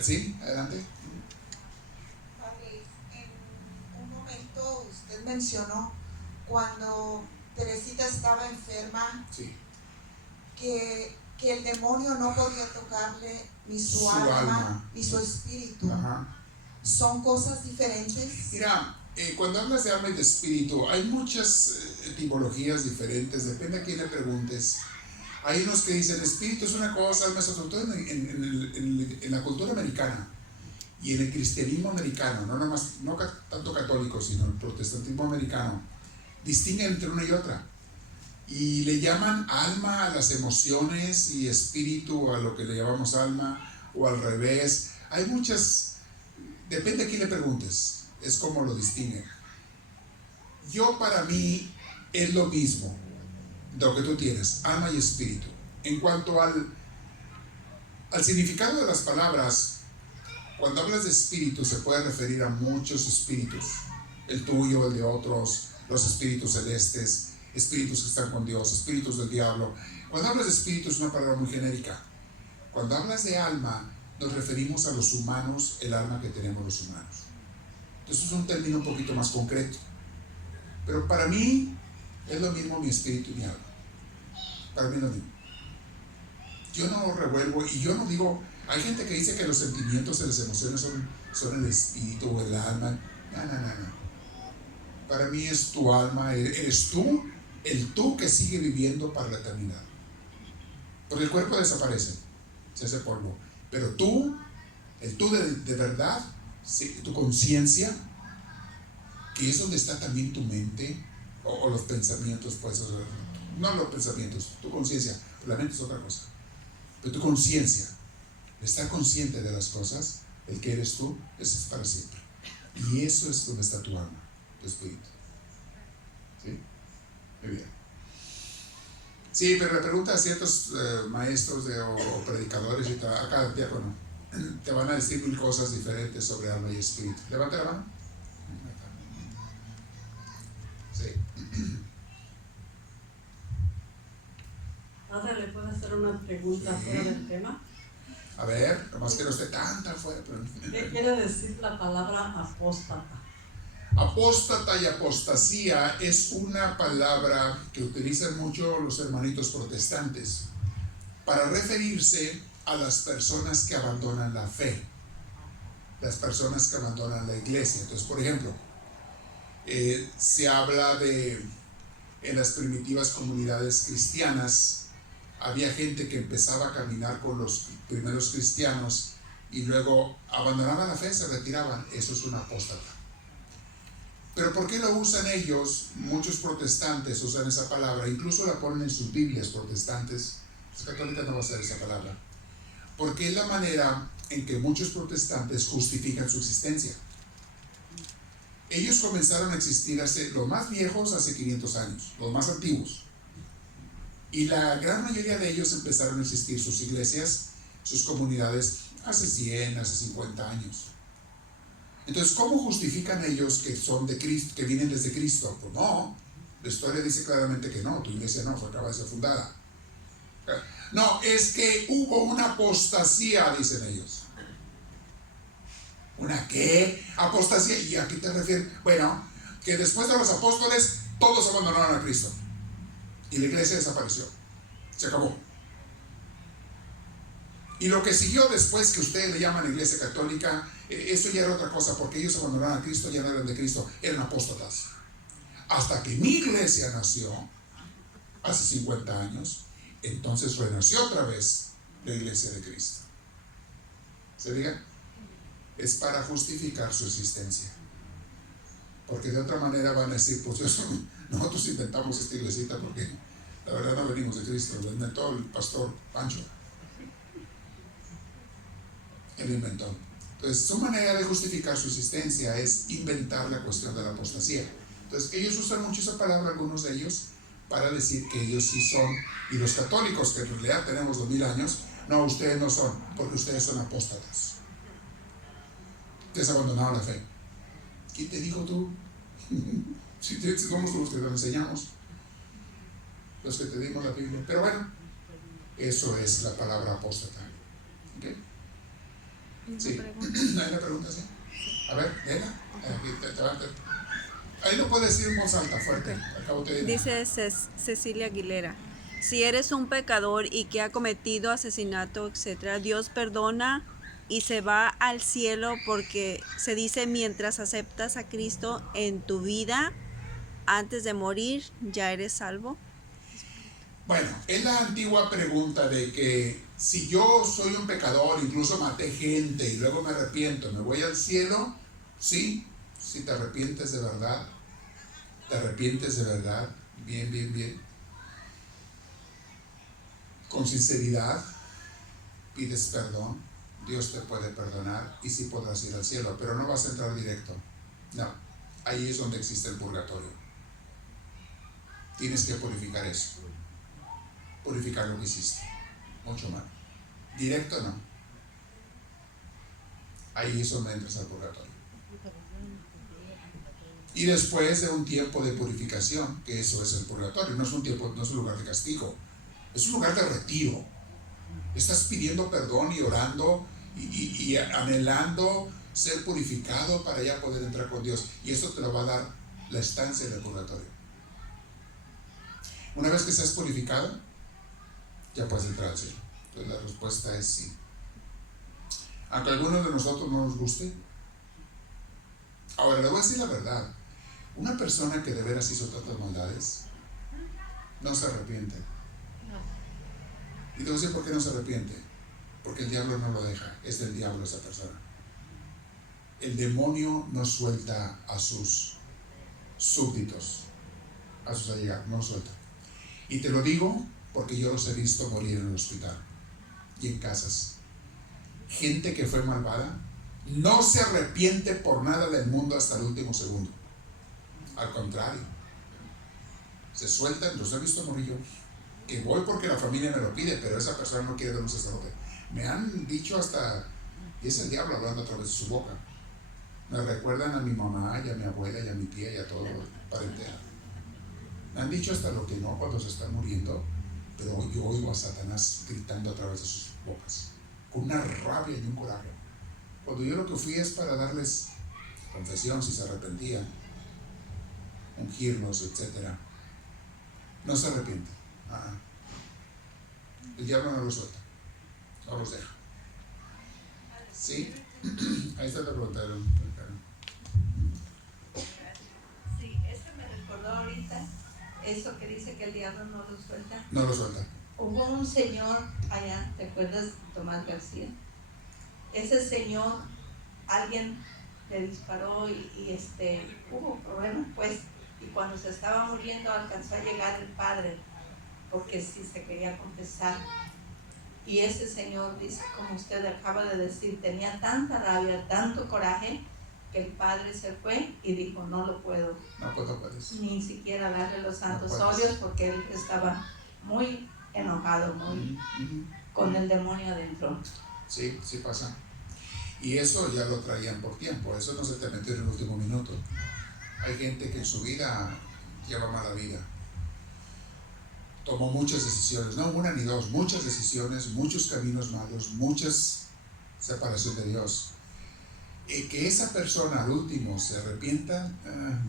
¿Sí? Adelante. Padre, en un momento usted mencionó cuando Teresita estaba enferma, Sí. que el demonio no podía tocarle ni su alma alma ni su espíritu. Ajá. ¿Son cosas diferentes? Mira, cuando hablas de alma y de espíritu, hay muchas etimologías diferentes, depende a quién le preguntes. Hay unos que dicen espíritu es una cosa, alma es otra, sobre todo en la cultura americana y en el cristianismo americano, no tanto católico, sino el protestantismo americano, distinguen entre una y otra. Y le llaman alma a las emociones y espíritu a lo que le llamamos alma, o al revés. Hay muchas, depende a quién le preguntes, es como lo distinguen. Yo, para mí, es lo mismo de lo que tú tienes, alma y espíritu. En cuanto al significado de las palabras, cuando hablas de espíritu se puede referir a muchos espíritus, el tuyo, el de otros, los espíritus celestes, espíritus que están con Dios, espíritus del diablo. Cuando hablas de espíritu es una palabra muy genérica. Cuando hablas de alma, nos referimos a los humanos, el alma que tenemos los humanos. Entonces es un término un poquito más concreto. Pero para mí, Es lo mismo mi espíritu y mi alma. Para mí es lo mismo. Yo no lo revuelvo y yo no digo, hay gente que dice que los sentimientos y las emociones son el espíritu o el alma. No. Para mí es tu alma, eres tú, el tú que sigue viviendo para la eternidad. Porque el cuerpo desaparece, se hace polvo. Pero tú, el tú de verdad, tu conciencia, que es donde está también tu mente, o los pensamientos, pues, no los pensamientos, tu conciencia, la mente es otra cosa. Pero tu conciencia, estar consciente de las cosas, el que eres tú, eso es para siempre. Y eso es donde está tu alma, tu espíritu. ¿Sí? Muy bien. Sí, pero le pregunta a ciertos maestros o predicadores y acá diácono, te van a decir mil cosas diferentes sobre alma y espíritu. Levanta la mano. Sí. Padre, ¿le puedo hacer una pregunta fuera del tema? A ver, nomás que no esté tan fuera. Pero... ¿Qué quiere decir la palabra apóstata? Apóstata y apostasía es una palabra que utilizan mucho los hermanitos protestantes para referirse a las personas que abandonan la fe, las personas que abandonan la iglesia. Entonces, por ejemplo, se habla en las primitivas comunidades cristianas, había gente que empezaba a caminar con los primeros cristianos y luego abandonaban la fe, se retiraban. Eso es un apóstata. Pero ¿por qué lo usan ellos? Muchos protestantes usan esa palabra, incluso la ponen en sus Biblias protestantes. Los católicos no van a usar esa palabra, porque es la manera en que muchos protestantes justifican su existencia. Ellos comenzaron a existir los más viejos hace 500 años, los más antiguos. Y la gran mayoría de ellos empezaron a existir sus iglesias, sus comunidades, hace 100, hace 50 años. Entonces, ¿cómo justifican ellos que son de Cristo, que vienen desde Cristo? Pues no, la historia dice claramente que no, tu iglesia no, acaba de ser fundada. No, es que hubo una apostasía, dicen ellos. ¿Una qué? Apostasía. ¿Y a qué te refieres? Bueno, que después de los apóstoles, todos abandonaron a Cristo. Y la iglesia desapareció. Se acabó. Y lo que siguió después, que ustedes le llaman iglesia católica, eso ya era otra cosa, porque ellos abandonaron a Cristo, ya no eran de Cristo, eran apóstatas. Hasta que mi iglesia nació, hace 50 años, entonces renació otra vez la iglesia de Cristo. ¿Se diga? Es para justificar su existencia. Porque de otra manera van a decir, pues nosotros inventamos esta iglesita porque la verdad no venimos de Cristo, lo inventó el pastor Pancho. Él inventó. Entonces, su manera de justificar su existencia es inventar la cuestión de la apostasía. Entonces, ellos usan mucho esa palabra, algunos de ellos, para decir que ellos sí son, y los católicos, que en realidad tenemos 2000 años, no, ustedes no son, porque ustedes son apóstatas. Ustedes abandonaron la fe. ¿Quién te dijo tú? Si somos los que te enseñamos, los que te dimos la Biblia. Pero bueno, eso es la palabra apóstata. ¿Okay? Sí. ¿Hay una pregunta? ¿Sí? A ver, Elena. Ahí lo puedes decir en voz alta, fuerte. Acabo te digo. Dice Cecilia Aguilera: si eres un pecador y que ha cometido asesinato, etc., Dios perdona y se va al cielo, porque se dice, mientras aceptas a Cristo en tu vida, antes de morir, ya eres salvo. Bueno, es la antigua pregunta de que si yo soy un pecador, incluso maté gente y luego me arrepiento, ¿me voy al cielo? Sí, si te arrepientes de verdad, bien, con sinceridad, pides perdón, Dios te puede perdonar y sí podrás ir al cielo, pero no vas a entrar directo. No, ahí es donde existe el purgatorio. Tienes que purificar eso. Purificar lo que hiciste. Mucho más. Directo no. Ahí es donde entras al purgatorio. Y después de un tiempo de purificación, que eso es el purgatorio, no es un lugar de castigo, es un lugar de retiro. Estás pidiendo perdón y orando y anhelando ser purificado para ya poder entrar con Dios. Y eso te lo va a dar la estancia del purgatorio. Una vez que seas purificado, ya puedes entrar al cielo. Entonces la respuesta es sí. Aunque a algunos de nosotros no nos guste. Ahora, le voy a decir la verdad. Una persona que de veras hizo tantas maldades, no se arrepiente. Y te voy a decir por qué no se arrepiente. Porque el diablo no lo deja. Es del diablo esa persona. El demonio no suelta a sus súbditos, a sus allegados, no los suelta. Y te lo digo porque yo los he visto morir en el hospital y en casas. Gente que fue malvada no se arrepiente por nada del mundo hasta el último segundo. Al contrario, se sueltan. Los he visto morir yo, que voy porque la familia me lo pide, pero esa persona no quiere ver un sacerdote. Me han dicho hasta, y es el diablo hablando a través de su boca. Me recuerdan a mi mamá y a mi abuela y a mi tía y a todo parentela. Me han dicho hasta lo que no cuando se están muriendo, pero yo oigo a Satanás gritando a través de sus bocas, con una rabia y un coraje. Cuando yo lo que fui es para darles confesión si se arrepentían, ungirlos, etc. No se arrepienten. El diablo no los suelta, no los deja. ¿Sí? Ahí está la pregunta. Sí, eso me recordó ahorita, eso que dice que el diablo no lo suelta. No lo suelta. Hubo un señor allá, ¿te acuerdas? Tomás García. Ese señor, alguien le disparó y hubo problemas, pues, y cuando se estaba muriendo alcanzó a llegar el padre, porque sí se quería confesar. Y ese señor, dice, como usted acaba de decir, tenía tanta rabia, tanto coraje, que el padre se fue y dijo, no lo puedo. No puedes. Ni siquiera darle los santos No puedes. óleos, porque él estaba muy enojado, muy con el demonio adentro. Sí, sí pasa. Y eso ya lo traían por tiempo, eso no se te metió en el último minuto. Hay gente que en su vida lleva mala vida. Tomó muchas decisiones, no una ni dos, muchas decisiones, muchos caminos malos, muchas separación de Dios. Y que esa persona al último se arrepienta,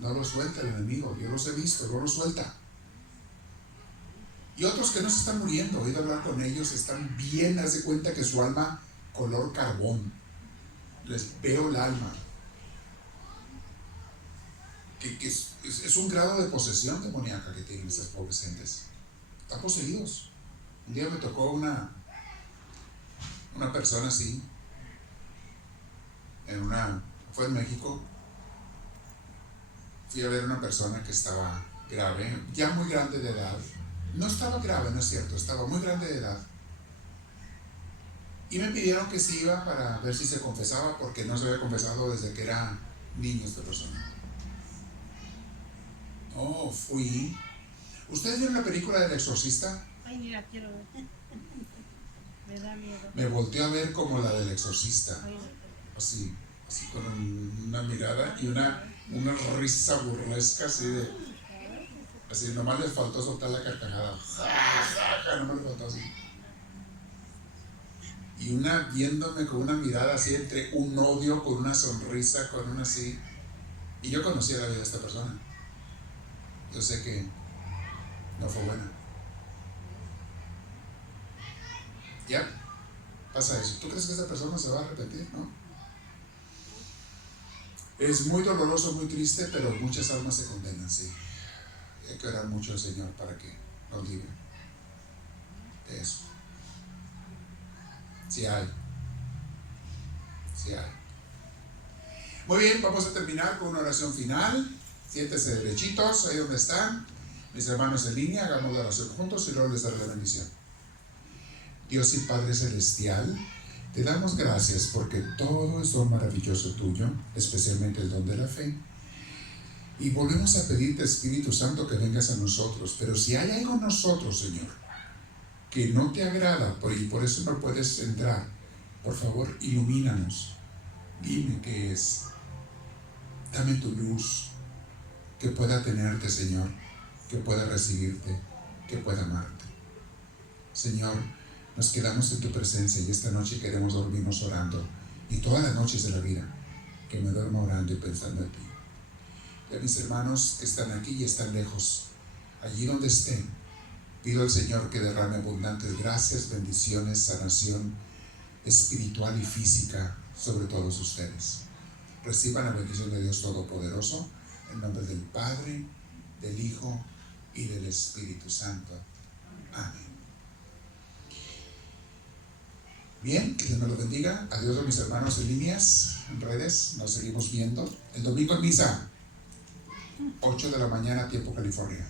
no lo suelta el enemigo. Yo los he visto, no lo suelta. Y otros que no se están muriendo, he oído hablar con ellos, están bien, haz de cuenta que su alma color carbón. Les veo el alma. Que es un grado de posesión demoníaca que tienen esas pobres gentes. Están poseídos. Un día me tocó una persona así, fue en México. Fui a ver a una persona que estaba grave, ya muy grande de edad. No estaba grave, no es cierto, estaba muy grande de edad. Y me pidieron que se iba para ver si se confesaba, porque no se había confesado desde que era niño esta persona. Oh, fui. ¿Ustedes vieron la película del Exorcista? Ay, ni la quiero ver. Me da miedo. Me volteó a ver como la del Exorcista. Así con una mirada y una risa burlesca así, nomás les faltó soltar la carcajada. Nomás les faltó así. Y una viéndome con una mirada así entre un odio, con una sonrisa, con una así. Y yo conocía la vida de esta persona. Yo sé que no fue buena. Ya, pasa eso. ¿Tú crees que esa persona se va a arrepentir? No. Es muy doloroso, muy triste, pero muchas almas se condenan, sí. Hay que orar mucho al Señor para que nos libre de eso. Sí hay. Muy bien, vamos a terminar con una oración final. Siéntese derechitos, ahí donde están. Mis hermanos en línea, hagamos la oración juntos y luego les daré la bendición. Dios y Padre Celestial, te damos gracias porque todo es don maravilloso tuyo, especialmente el don de la fe. Y volvemos a pedirte, Espíritu Santo, que vengas a nosotros. Pero si hay algo en nosotros, Señor, que no te agrada y por eso no puedes entrar, por favor, ilumínanos. Dime qué es. Dame tu luz, que pueda tenerte, Señor, que pueda recibirte, que pueda amarte. Señor, nos quedamos en tu presencia y esta noche queremos dormirnos orando, y todas las noches de la vida, que me duerma orando y pensando en ti. Y a mis hermanos que están aquí y están lejos, allí donde estén, Pido al Señor que derrame abundantes gracias, bendiciones, sanación espiritual y física sobre todos ustedes. Reciban la bendición de Dios Todopoderoso, en nombre del Padre, del Hijo y del Espíritu Santo. Amén. Bien, que Dios me lo bendiga. Adiós a mis hermanos en líneas, en redes. Nos seguimos viendo. El domingo en misa, 8 de la mañana, tiempo California.